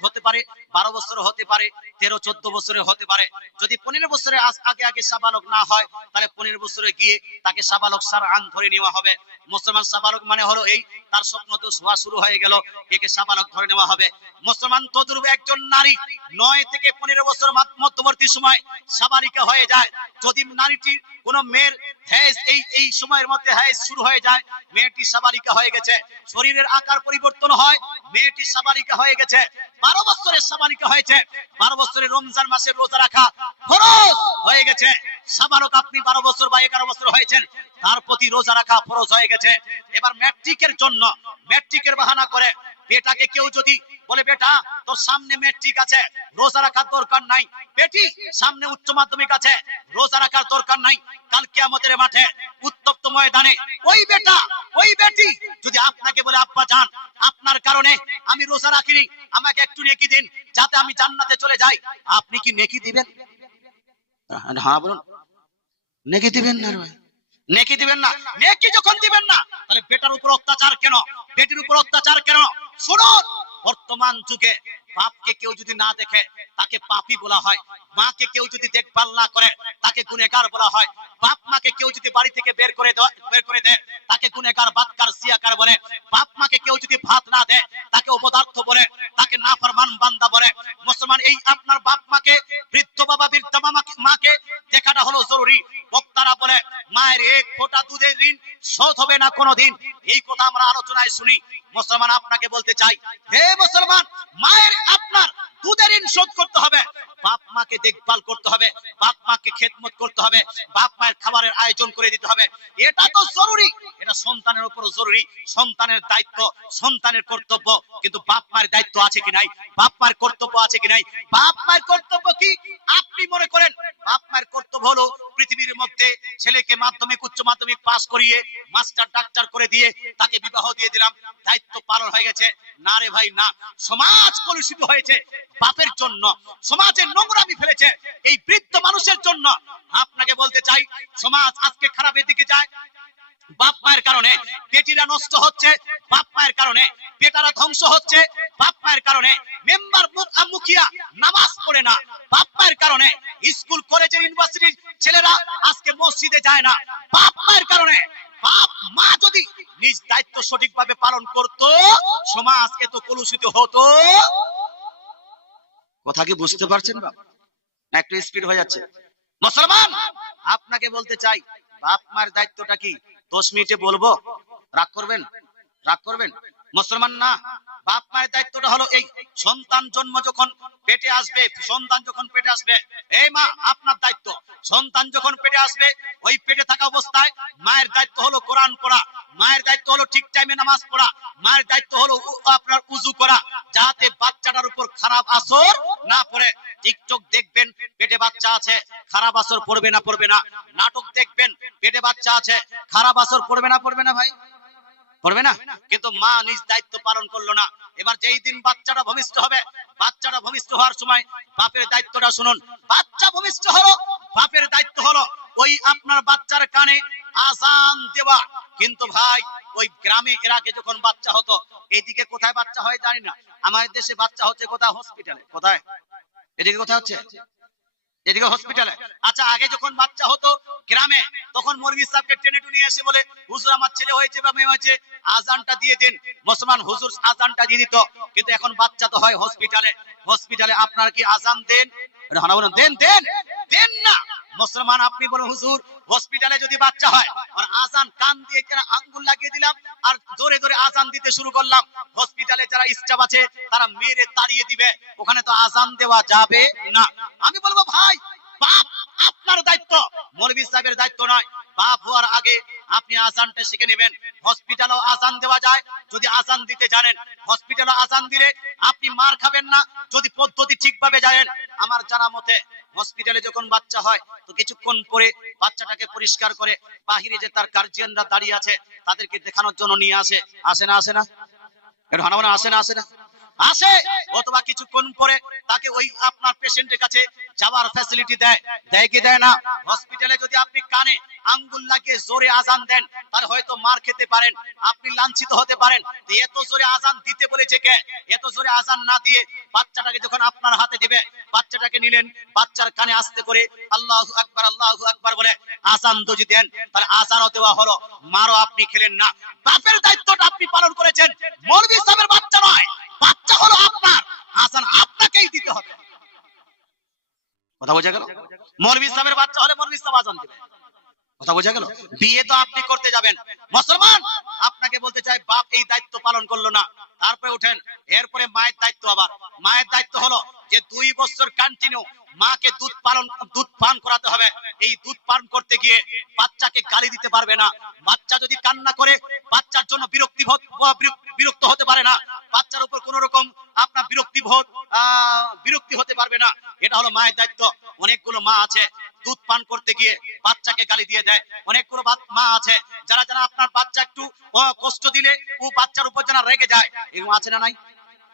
হতে পারে, 12 বছর হতে পারে, 13-14 বছরে হতে পারে। যদি 15 বছরের আগে সাবালক না হয়, তাহলে 15 বছরে গিয়ে তাকে সাবালক শারআন ধরে নেওয়া হবে। মুসলমান সাবালক মানে হলো এই, তার স্বপ্ন তো হওয়া শুরু হয়ে গেল, একে সাবালক ধরে নেওয়া হবে। মুসলমান তদ্রূপ একজন নারী 9 থেকে 15 বছর মধ্যবর্তী সময় সাবালিকা হয়ে যায়। যদি নারীটির কোন মেয়ের হেজ এই সময়ের মধ্যে হেজ শুরু হয়ে যায়, মেয়েটি সাবালিকা হয়ে গেছে। শরীরের আকার পরিবর্তন হয়, মেয়েটি সাবালিকা হয়ে গেছে। 12 বছরের সাবালিকা হয়েছে, 12 বছরের রমজান মাসের রোজা রাখা ফরজ হয়ে গেছে। সাবালক আপনি 12 বছর বা 11 বছর হয়েছেন, তার প্রতি রোজা রাখা ফরজ হয়ে গেছে। এবার ম্যাট্রিকের জন্য, ম্যাট্রিকের বাহানা করে বেটাকে কেউ যদি বলে, বেটা তোর সামনে ম্যাট্রিক আছে, রোজা রাখার দরকার নাই, বেটি সামনে উচ্চ মাধ্যমিক আছে, রোজা রাখার দরকার নাই, কাল কিয়ামতের মাঠে উত্তপ্ত ময়দানে ওই বেটা ওই বেটি যদি আপনাকে বলে, আব্বা জান আপনার কারণে আমি রোজা রাখিনি, আমাকে একটু নেকি দিন যাতে আমি জান্নাতে চলে যাই, আপনি কি নেকি দিবেন? হ্যাঁ বলুন, নেকি দিবেন না? নেকি দিবেন না। নেকি যখন দিবেন না, তাহলে বেটার উপর অত্যাচার কেন, বেটির উপর অত্যাচার কেন? শুনুন, বর্তমান যুগে বাপকে কেউ যদি না দেখে তাকে পাপী বলা হয়, মাকে কেউ যদি দেখভাল না করে তাকে গুনেহগার বলা হয়, বাপ মাকে কেউ যদি বাড়ি থেকে বের করে দেয় তাকে গুনেহগার, বাদকার, সিয়াকার বলে। বাপ মাকে কেউ যদি ভাত না দেয় তাকে অপদার্থ বলে, তাকে নাফরমান বান্দা বলে। মুসলমান এই আপনার বাপ মাকে, বৃদ্ধ বাবা বৃদ্ধা মাকে দেখাটা হলো জরুরি। বক্তারা বলে মায়ের এক ফোঁটা দুধের ঋণ শোধ হবে না কোনোদিন, এই কথা আমরা আলোচনায় শুনি। মুসলমান আপনাকে বলতে চাই, হে মুসলমান, মায়ের আপনার দুধের ঋণ শোধ করতে হবে, বাপ মাকে দেখভাল করতে হবে, বাপ মাকে খেদমত করতে হবে, বাপ মায়ের খাবারের আয়োজন করে দিতে হবে। এটা তো জরুরি, এটা সন্তানের উপর জরুরি, সন্তানের দায়িত্ব, সন্তানের কর্তব্য। কিন্তু বাপ মায়ের দায়িত্ব আছে কি নাই? বাপ মায়ের কর্তব্য আছে কি নাই? বাপ মায়ের কর্তব্য কি? আপনি মনে করেন বাপ মায়ের কর্তব্য হলো পৃথিবীর মধ্যে ছেলেকে মাধ্যমিক উচ্চ মাধ্যমিক পাস করিয়ে মাস্টার ডাক্তার করে দিয়ে তাকে বিবাহ দিয়ে দিলাম, দায়িত্ব পালন হয়ে গেছে? না রে ভাই না। সমাজ কলুষিত হয়েছে বাপের জন্য, সমাজে নোংরামি ফেলেছে এই বৃদ্ধ মানুষের জন্য। আপনাকে বলতে চাই, সমাজ আজকে খারাপের দিকে যায় বাপ মায়ের কারণে। বেটিরা নষ্ট হচ্ছে বাপ মায়ের কারণে, বেটারা ধ্বংস হচ্ছে বাপ মায়ের কারণে। মেম্বার মুখিয়া নামাজ পড়ে না বাপ মায়ের কারণে। স্কুল কলেজের ইউনিভার্সিটির ছেলেরা আজকে মসজিদে যায় না বাপ মায়ের কারণে। বাপ মা যদি নিজ দায়িত্ব সঠিকভাবে পালন করত, সমাজ এত কলুষিত হতো। কথা কি বুঝতে পারছেন বাপ? একটু স্পিড হয়ে যাচ্ছে। মুসলমান আপনাকে বলতে চাই, বাপ মায়ের দায়িত্বটা কি 10 মিনিটে বলবো? রাগ করবেন? রাগ করবেন? মুসলমান না, বাপ মায়ের দায়িত্বটা হলো এই, সন্তান জন্ম যখন পেটে আসবে, সন্তান যখন পেটে আসবে, এই মা আপনার দায়িত্ব, সন্তান যখন পেটে আসবে ওই পেটে থাকা অবস্থায় মায়ের দায়িত্ব হলো কোরআন পড়া, মায়ের দায়িত্ব হলো ঠিক টাইমে নামাজ পড়া, মায়ের দায়িত্ব হলো আপনার উযু করা, যাতে বাচ্চাটার উপর খারাপ আসর না পড়ে। টিকটক দেখবেন পেটে বাচ্চা আছে, খারাপ আসর পড়বে না? পড়বে না। নাটক দেখবেন পেটে বাচ্চা আছে, খারাপ আসর পড়বে না? পড়বে না ভাই? পড়বে না। কিন্তু মা নিজ দায়িত্ব পালন করলো না। এবার যেই দিন বাচ্চাটা ভূমিষ্ঠ হবে, বাচ্চাটা ভূমিষ্ঠ হওয়ার সময় বাপের দায়িত্বটা শুনুন। বাচ্চা ভূমিষ্ঠ হলো, বাপের দায়িত্ব হলো ওই আপনার বাচ্চার কানে আযান দেওয়া। কিন্তু ভাই ওই গ্রামে এর আগে যখন বাচ্চা হতো, এইদিকে কোথায় বাচ্চা হয় জানি না, আমাদের দেশে বাচ্চা হচ্ছে কোথায়? হসপিটালে। কোথায়? এদিকে কোথায় হচ্ছে? এদিকে হসপিটালে। আচ্ছা, আগে যখন বাচ্চা হতো গ্রামে, তখন মৌলভী সাহেবকে টেনে টুনে এসে বলে, হুজুর আমার ছেলে হয়েছে বা মেয়ে হয়েছে, আজানটা দিয়ে দিন। মুসলমান হুজুর আজানটা দিয়ে দিত। কিন্তু এখন বাচ্চা তো হয় হসপিটালে। হসপিটালে আপনার কি আজান দেন? দেন? দেন? দেন না। মুসলমান আপনি বলেন হুজুর হসপিটালে যদি বাচ্চা হয় আর আজান কান দিয়ে আঙ্গুল লাগিয়ে দিলাম আর জোরে জোরে আজান দিতে শুরু করলাম, হসপিটালে যারা স্টাফ আছে তারা মেরে তাড়িয়ে দিবে, ওখানে তো আজান দেওয়া যাবে না। আমি বলবো ভাই, বাপ আপনার দায়িত্ব, মৌলভী সাহেবের দায়িত্ব নয়। বাপ হওয়ার আগে আপনি আজানটা শিখে নেবেন। হসপিটালেও আজান দেওয়া যায় যদি আজান দিতে জানেন। হসপিটালে আজান দিলে আপনি মার খাবেন না যদি পদ্ধতি ঠিকভাবে জানেন। আমার জানা মতে হসপিটালে যখন বাচ্চা হয় তো কিছুক্ষণ পরে বাচ্চাটাকে পরিষ্কার করে বাহিরে যে তার গার্জিয়ানরা দাঁড়িয়ে আছে তাদেরকে দেখানোর জন্য নিয়ে আসে। আসে না? আসে না? একটু হানামানা আসে না, আসে না, আসে। অথবা কিছুক্ষণ পরে তাকে ওই আপনার পেশেন্টের কাছে যাওয়ার ফ্যাসিলিটি দেয়, দেয় কি দেয় না? হসপিটালে যদি আপনি কানে আঙ্গুল লাগিয়ে জোরে আজান দেন তাহলে হয়তো মার খেতে পারেন, আপনি লাঞ্ছিত হতে পারেন। এত জোরে আজান দিতে বলেছে কে? এত জোরে আজান না দিয়ে বাচ্চাটাকে যখন আপনার হাতে দিবে, বাচ্চাটাকে নিলেন, বাচ্চার কানে আস্তে করে আল্লাহু আকবার বলে আজান যদি দেন তাহলে আজানও দেওয়া হলো, মারও আপনি খেলেন না। বাপের দায়িত্বটা আপনি পালন করেছেন, মৌলভী সাহেবের বাচ্চা নয়, বাচ্চা হলো আপনার, আজান আপনাকেই দিতে হবে। কথা বোঝা গেল? মৌলভী সাহেবের বাচ্চা হলে মৌলভী সাহেব আজান দিবে। কথা বোঝা গেল? বিয়ে তো আপনি করতে যাবেন, মুসলমান আপনাকে বলতে চাই বাপ এই দায়িত্ব পালন করলো না, তারপরে উঠেন। এরপরে মায়ের দায়িত্ব, আবার মায়ের দায়িত্ব হলো যে 2 বছর কন্টিনিউ মাকে দুধ পান করাতে হবে। এই দুধ পান করতে গিয়ে বাচ্চাকে গালি দিতে পারবে না। বাচ্চা যদি কান্না করে বাচ্চার জন্য বিরক্ত হতে পারে না, বাচ্চার উপর কোন রকম আপনার বিরক্তি হতে পারবে না। এটা হলো মায়ের দায়িত্ব। অনেকগুলো মা আছে দুধ পান করতে গিয়ে বাচ্চাকে গালি দিয়ে দেয়। অনেকগুলো মা আছে যারা আপনার বাচ্চা একটু কষ্ট দিলে ও বাচ্চার উপর যেন রেগে যায়, এরকম আছে না? নাই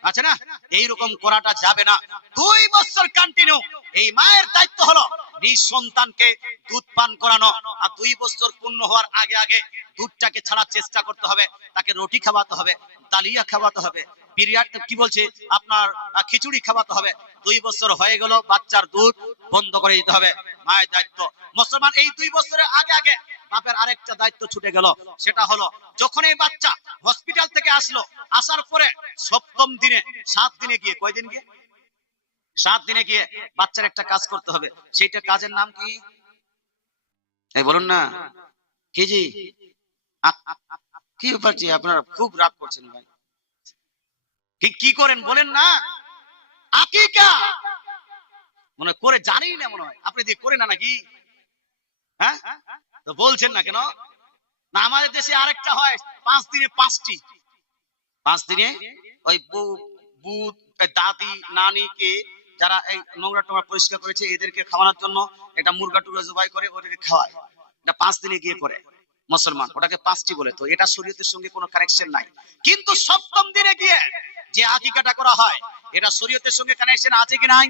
আছে না? এইরকম করাটা যাবে না। 2 বছর কন্টিনিউ এই মায়ের দায়িত্ব হলো নিজ সন্তানকে দুধ পান করানো। আর 2 বছর পূর্ণ হওয়ার আগে আগে দুধটাকে ছাড়ার চেষ্টা করতে হবে, তাকে রুটি খাওয়াতে হবে, দালিয়া খাওয়াতে হবে, বিরিয়ানি কি বলছে আপনার খিচুড়ি খাওয়াতে হবে। 2 বছর হয়ে গেল, বাচ্চার দুধ বন্ধ করে দিতে হবে, মায়ের দায়িত্ব। মুসলমান এই 2 বছরের আগে আগে বাপের আরেকটা দায়িত্ব ছুটে গেল, সেটা হলো যখন এই বাচ্চা হসপিটাল থেকে আসলো, আসার পরে 7ম দিনে 7 দিনে গিয়ে, কয়দিন গিয়ে? 7 দিনে গিয়ে বাচ্চার একটা কাজ করতে হবে। সেইটা কাজের নাম কি? এই বলুন না, কি জি? কি ব্যাপার জি, আপনারা খুব রাগ করছেন ভাই, কি করেন বলেন না? আকিকা মনে করে জানি না, মনে হয় আপনি দিয়ে করে না নাকি? হ্যাঁ, তো বলছেন না কেন? না আমাদের দেশে আরেকটা হয় 5 দিনে 5টি। 5 দিনে ওই দাদি নানিকে যারা এই নোংরা টোংরা পরিষ্কার করেছে এদেরকে খাওয়ানোর জন্য একটা মুরগা টুরগা জবাই করে ওদেরকে খাওয়ায়। এটা 5 দিনে গিয়ে করে মুসলমান, ওটাকে 5টি বলে। তো এটা শরীয়তের সঙ্গে কোনো কানেকশন নাই। কিন্তু 7ম দিনে গিয়ে যে আকিকাটা করা হয় এটা শরীয়তের সঙ্গে কানেকশন আছে কি নাই?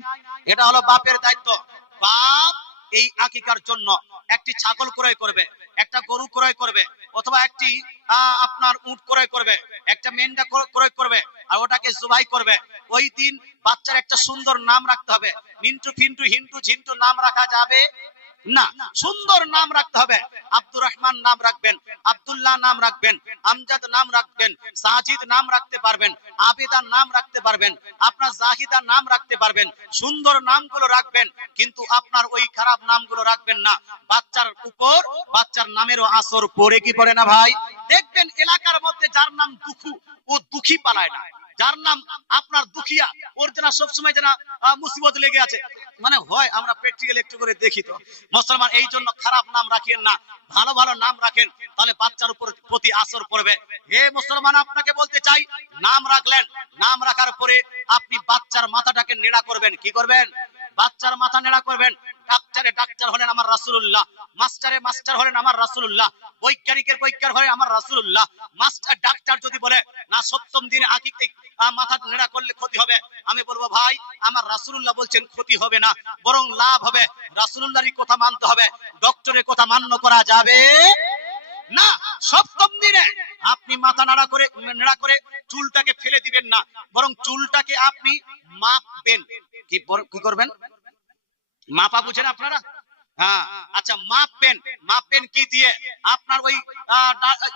এটা হলো বাপের দায়িত্ব। বাপ এই আকিকার জন্য একটি ছাগল ক্রয় করবে, একটা গরু ক্রয় করবে, অথবা একটি আপনার উট ক্রয় করবে, একটা মেন্ডা ক্রয় করবে, আর ওটাকে জবাই করবে। ওই দিন বাচ্চার একটা সুন্দর নাম রাখতে হবে। মিন্টু, ফিন্টু, হিন্টু, ঝিন্টু নাম রাখা যাবে না, সুন্দর নাম রাখতে হবে। আব্দুর রহমান নাম রাখবেন, আব্দুল্লাহ নাম রাখবেন, আমজাদ নাম রাখবেন, সাজিদ নাম রাখতে পারবেন, আবিদা নাম রাখতে পারবেন, আপনার জাহিদা নাম রাখতে পারবেন। সুন্দর নামগুলো রাখবেন, কিন্তু আপনার ওই খারাপ নামগুলো রাখবেন না। বাচ্চার উপর বাচ্চার নামেরও আসর পড়ে কি পড়ে না ভাই? দেখবেন এলাকার মধ্যে যার নাম দুখু, ও দুঃখী পালায় না। যার নাম আপনার দুখিয়া, ওর যেন সবসময় যেন মুসিবত লেগে আছে, মানে হয়। আমরা প্র্যাকটিক্যাল একটু করে দেখি তো মুসলমান। এই জন্য খারাপ নাম রাখেন না, ভালো ভালো নাম রাখেন, তাহলে বাচ্চার উপর প্রতি আসর পড়বে। হে মুসলমান, আপনাকে বলতে চাই, নাম রাখলেন, নাম রাখার পরে আপনি বাচ্চার মাথাটাকে নেড়া করবেন। কি করবেন? বাচ্চার মাথা নেড়া করবেন। ডাক্তার হলেন আমার রাসূলুল্লাহ, মাস্টার হলেন আমার রাসূলুল্লাহ, বৈজ্ঞানিকের বৈজ্ঞান হলেন আমার রাসূলুল্লাহ। ডাক্তার যদি বলে না 7ম দিনে আকিকা মাথা নেড়া করলে ক্ষতি হবে, আমি বলবো ভাই আমার রাসূলুল্লাহ বলছেন ক্ষতি হবে না, বরং লাভ হবে। রাসূলুল্লাহর কথা মানতে হবে, ডক্টরের কথা মান্য করা যাবে না। 7ম দিনে আপনি মাথা নেড়া করে চুলটাকে ফেলে দিবেন না, বরং চুলটাকে আপনি মাপবেন। কি করবেন? মাপা বুঝেন আপনারা? হ্যাঁ, আচ্ছা, মাপবেন কি দিয়ে? আপনার ওই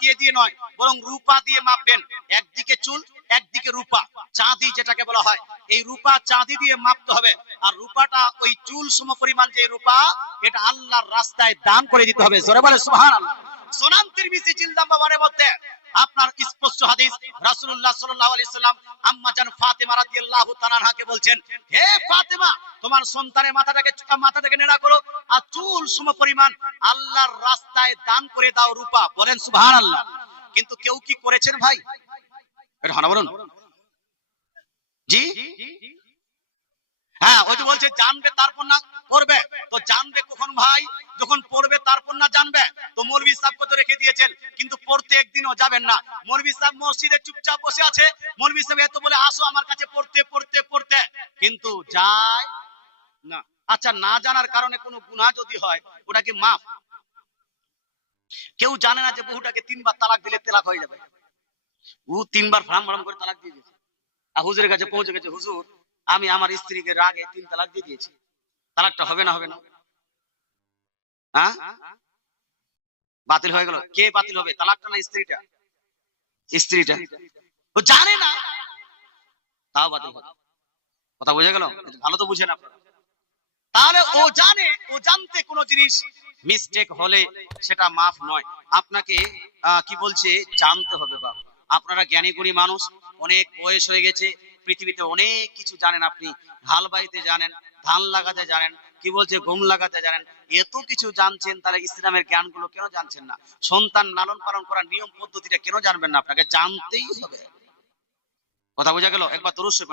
ইয়ে দিয়ে নয়, বরং রূপা দিয়ে মাপবেন। একদিকে চুল, একদিকে রূপা, চাঁদি যেটাকে বলা হয়, এই রূপা চাঁদি দিয়ে মাপতে হবে। আর রূপাটা ওই চুল সমপরিমাণ যে রূপা, এটা আল্লাহর রাস্তায় দান করে দিতে হবে। জোরে বলে সুবহানাল্লাহ। সুনান তিরমিজি জিলদ নাম্বার 1 এর মধ্যে আপনার স্পষ্ট হাদিস, রাসূলুল্লাহ সাল্লাল্লাহু আলাইহি সাল্লাম আম্মা জান ফাতেমা রাদিয়াল্লাহু তাআলা আনহাকে বলছেন, হে ফাতেমা, তোমার সন্তানের মাথাটাকে নেড়া করো আর চুল সমপরিমাণ আল্লাহর রাস্তায় দান করে দাও রূপা। বলেন সুবহানাল্লাহ। কিন্তু কেউ কি করেছেন ভাই? এটা হনা বলুন জি। হ্যাঁ, ওই তো বলছে জানবে তারপর না পড়বে। তো জানবে কখন ভাই? যখন পড়বে তারপর না জানবে। তো মৌলভী সাহেবকে তো রেখে দিয়েছেন, কিন্তু পড়তে একদিনও যাবেন না। মৌলভী সাহেব মসজিদে চুপচাপ বসে আছে, মৌলভী সাহেব এত বলে আসো আমার কাছে পড়তে পড়তে পড়তে, কিন্তু যায় না। আচ্ছা, না জানার কারণে কোনো গুনাহ যদি হয় ওটা কি মাফ? কেউ জানে না যে বহুটাকে 3 বার তালাক দিলে তালাক হয়ে যাবে। ও 3 বার ফ্রাম ফ্রাম করে তালাক দিয়ে দিয়েছে, আর হুজুরের কাছে পৌঁছে গেছে, হুজুর আমি আমার স্ত্রীকে রাগে 3 তালাক দিয়ে দিয়েছি, তালাকটা হবে না হবে না? হ্যাঁ, বাতিল হয়ে গেল। কে বাতিল হবে, তালাকটা না স্ত্রীটা? স্ত্রীটা। ও জানে না, তাও বাতিল হবে। কথা বোঝা গেল? ভালো তো বুঝেন আপনারা। তাহলে ও জানে, ও জানতে কোনো জিনিস মিস্টেক হলে সেটা মাফ নয়। আপনাকে কি বলছে জানতে হবে। বাবা, আপনারা জ্ঞানী গুণী মানুষ, অনেক বয়স হয়ে গেছে, পৃথিবীতে অনেক কিছু জানেন। আপনি হাল বাইতে জানেন, ধান লাগাতে জানেন, কি বলছে গম লাগাতে জানেন, এত কিছু জানছেন, তাহলে ইসলামের জ্ঞানগুলো কেন জানছেন না? সন্তান লালন পালন করার নিয়ম পদ্ধতিটা কেন জানবেন না? আপনাকে জানতেই হবে। কথা বোঝা গেল? একবার দরুদ শরীফ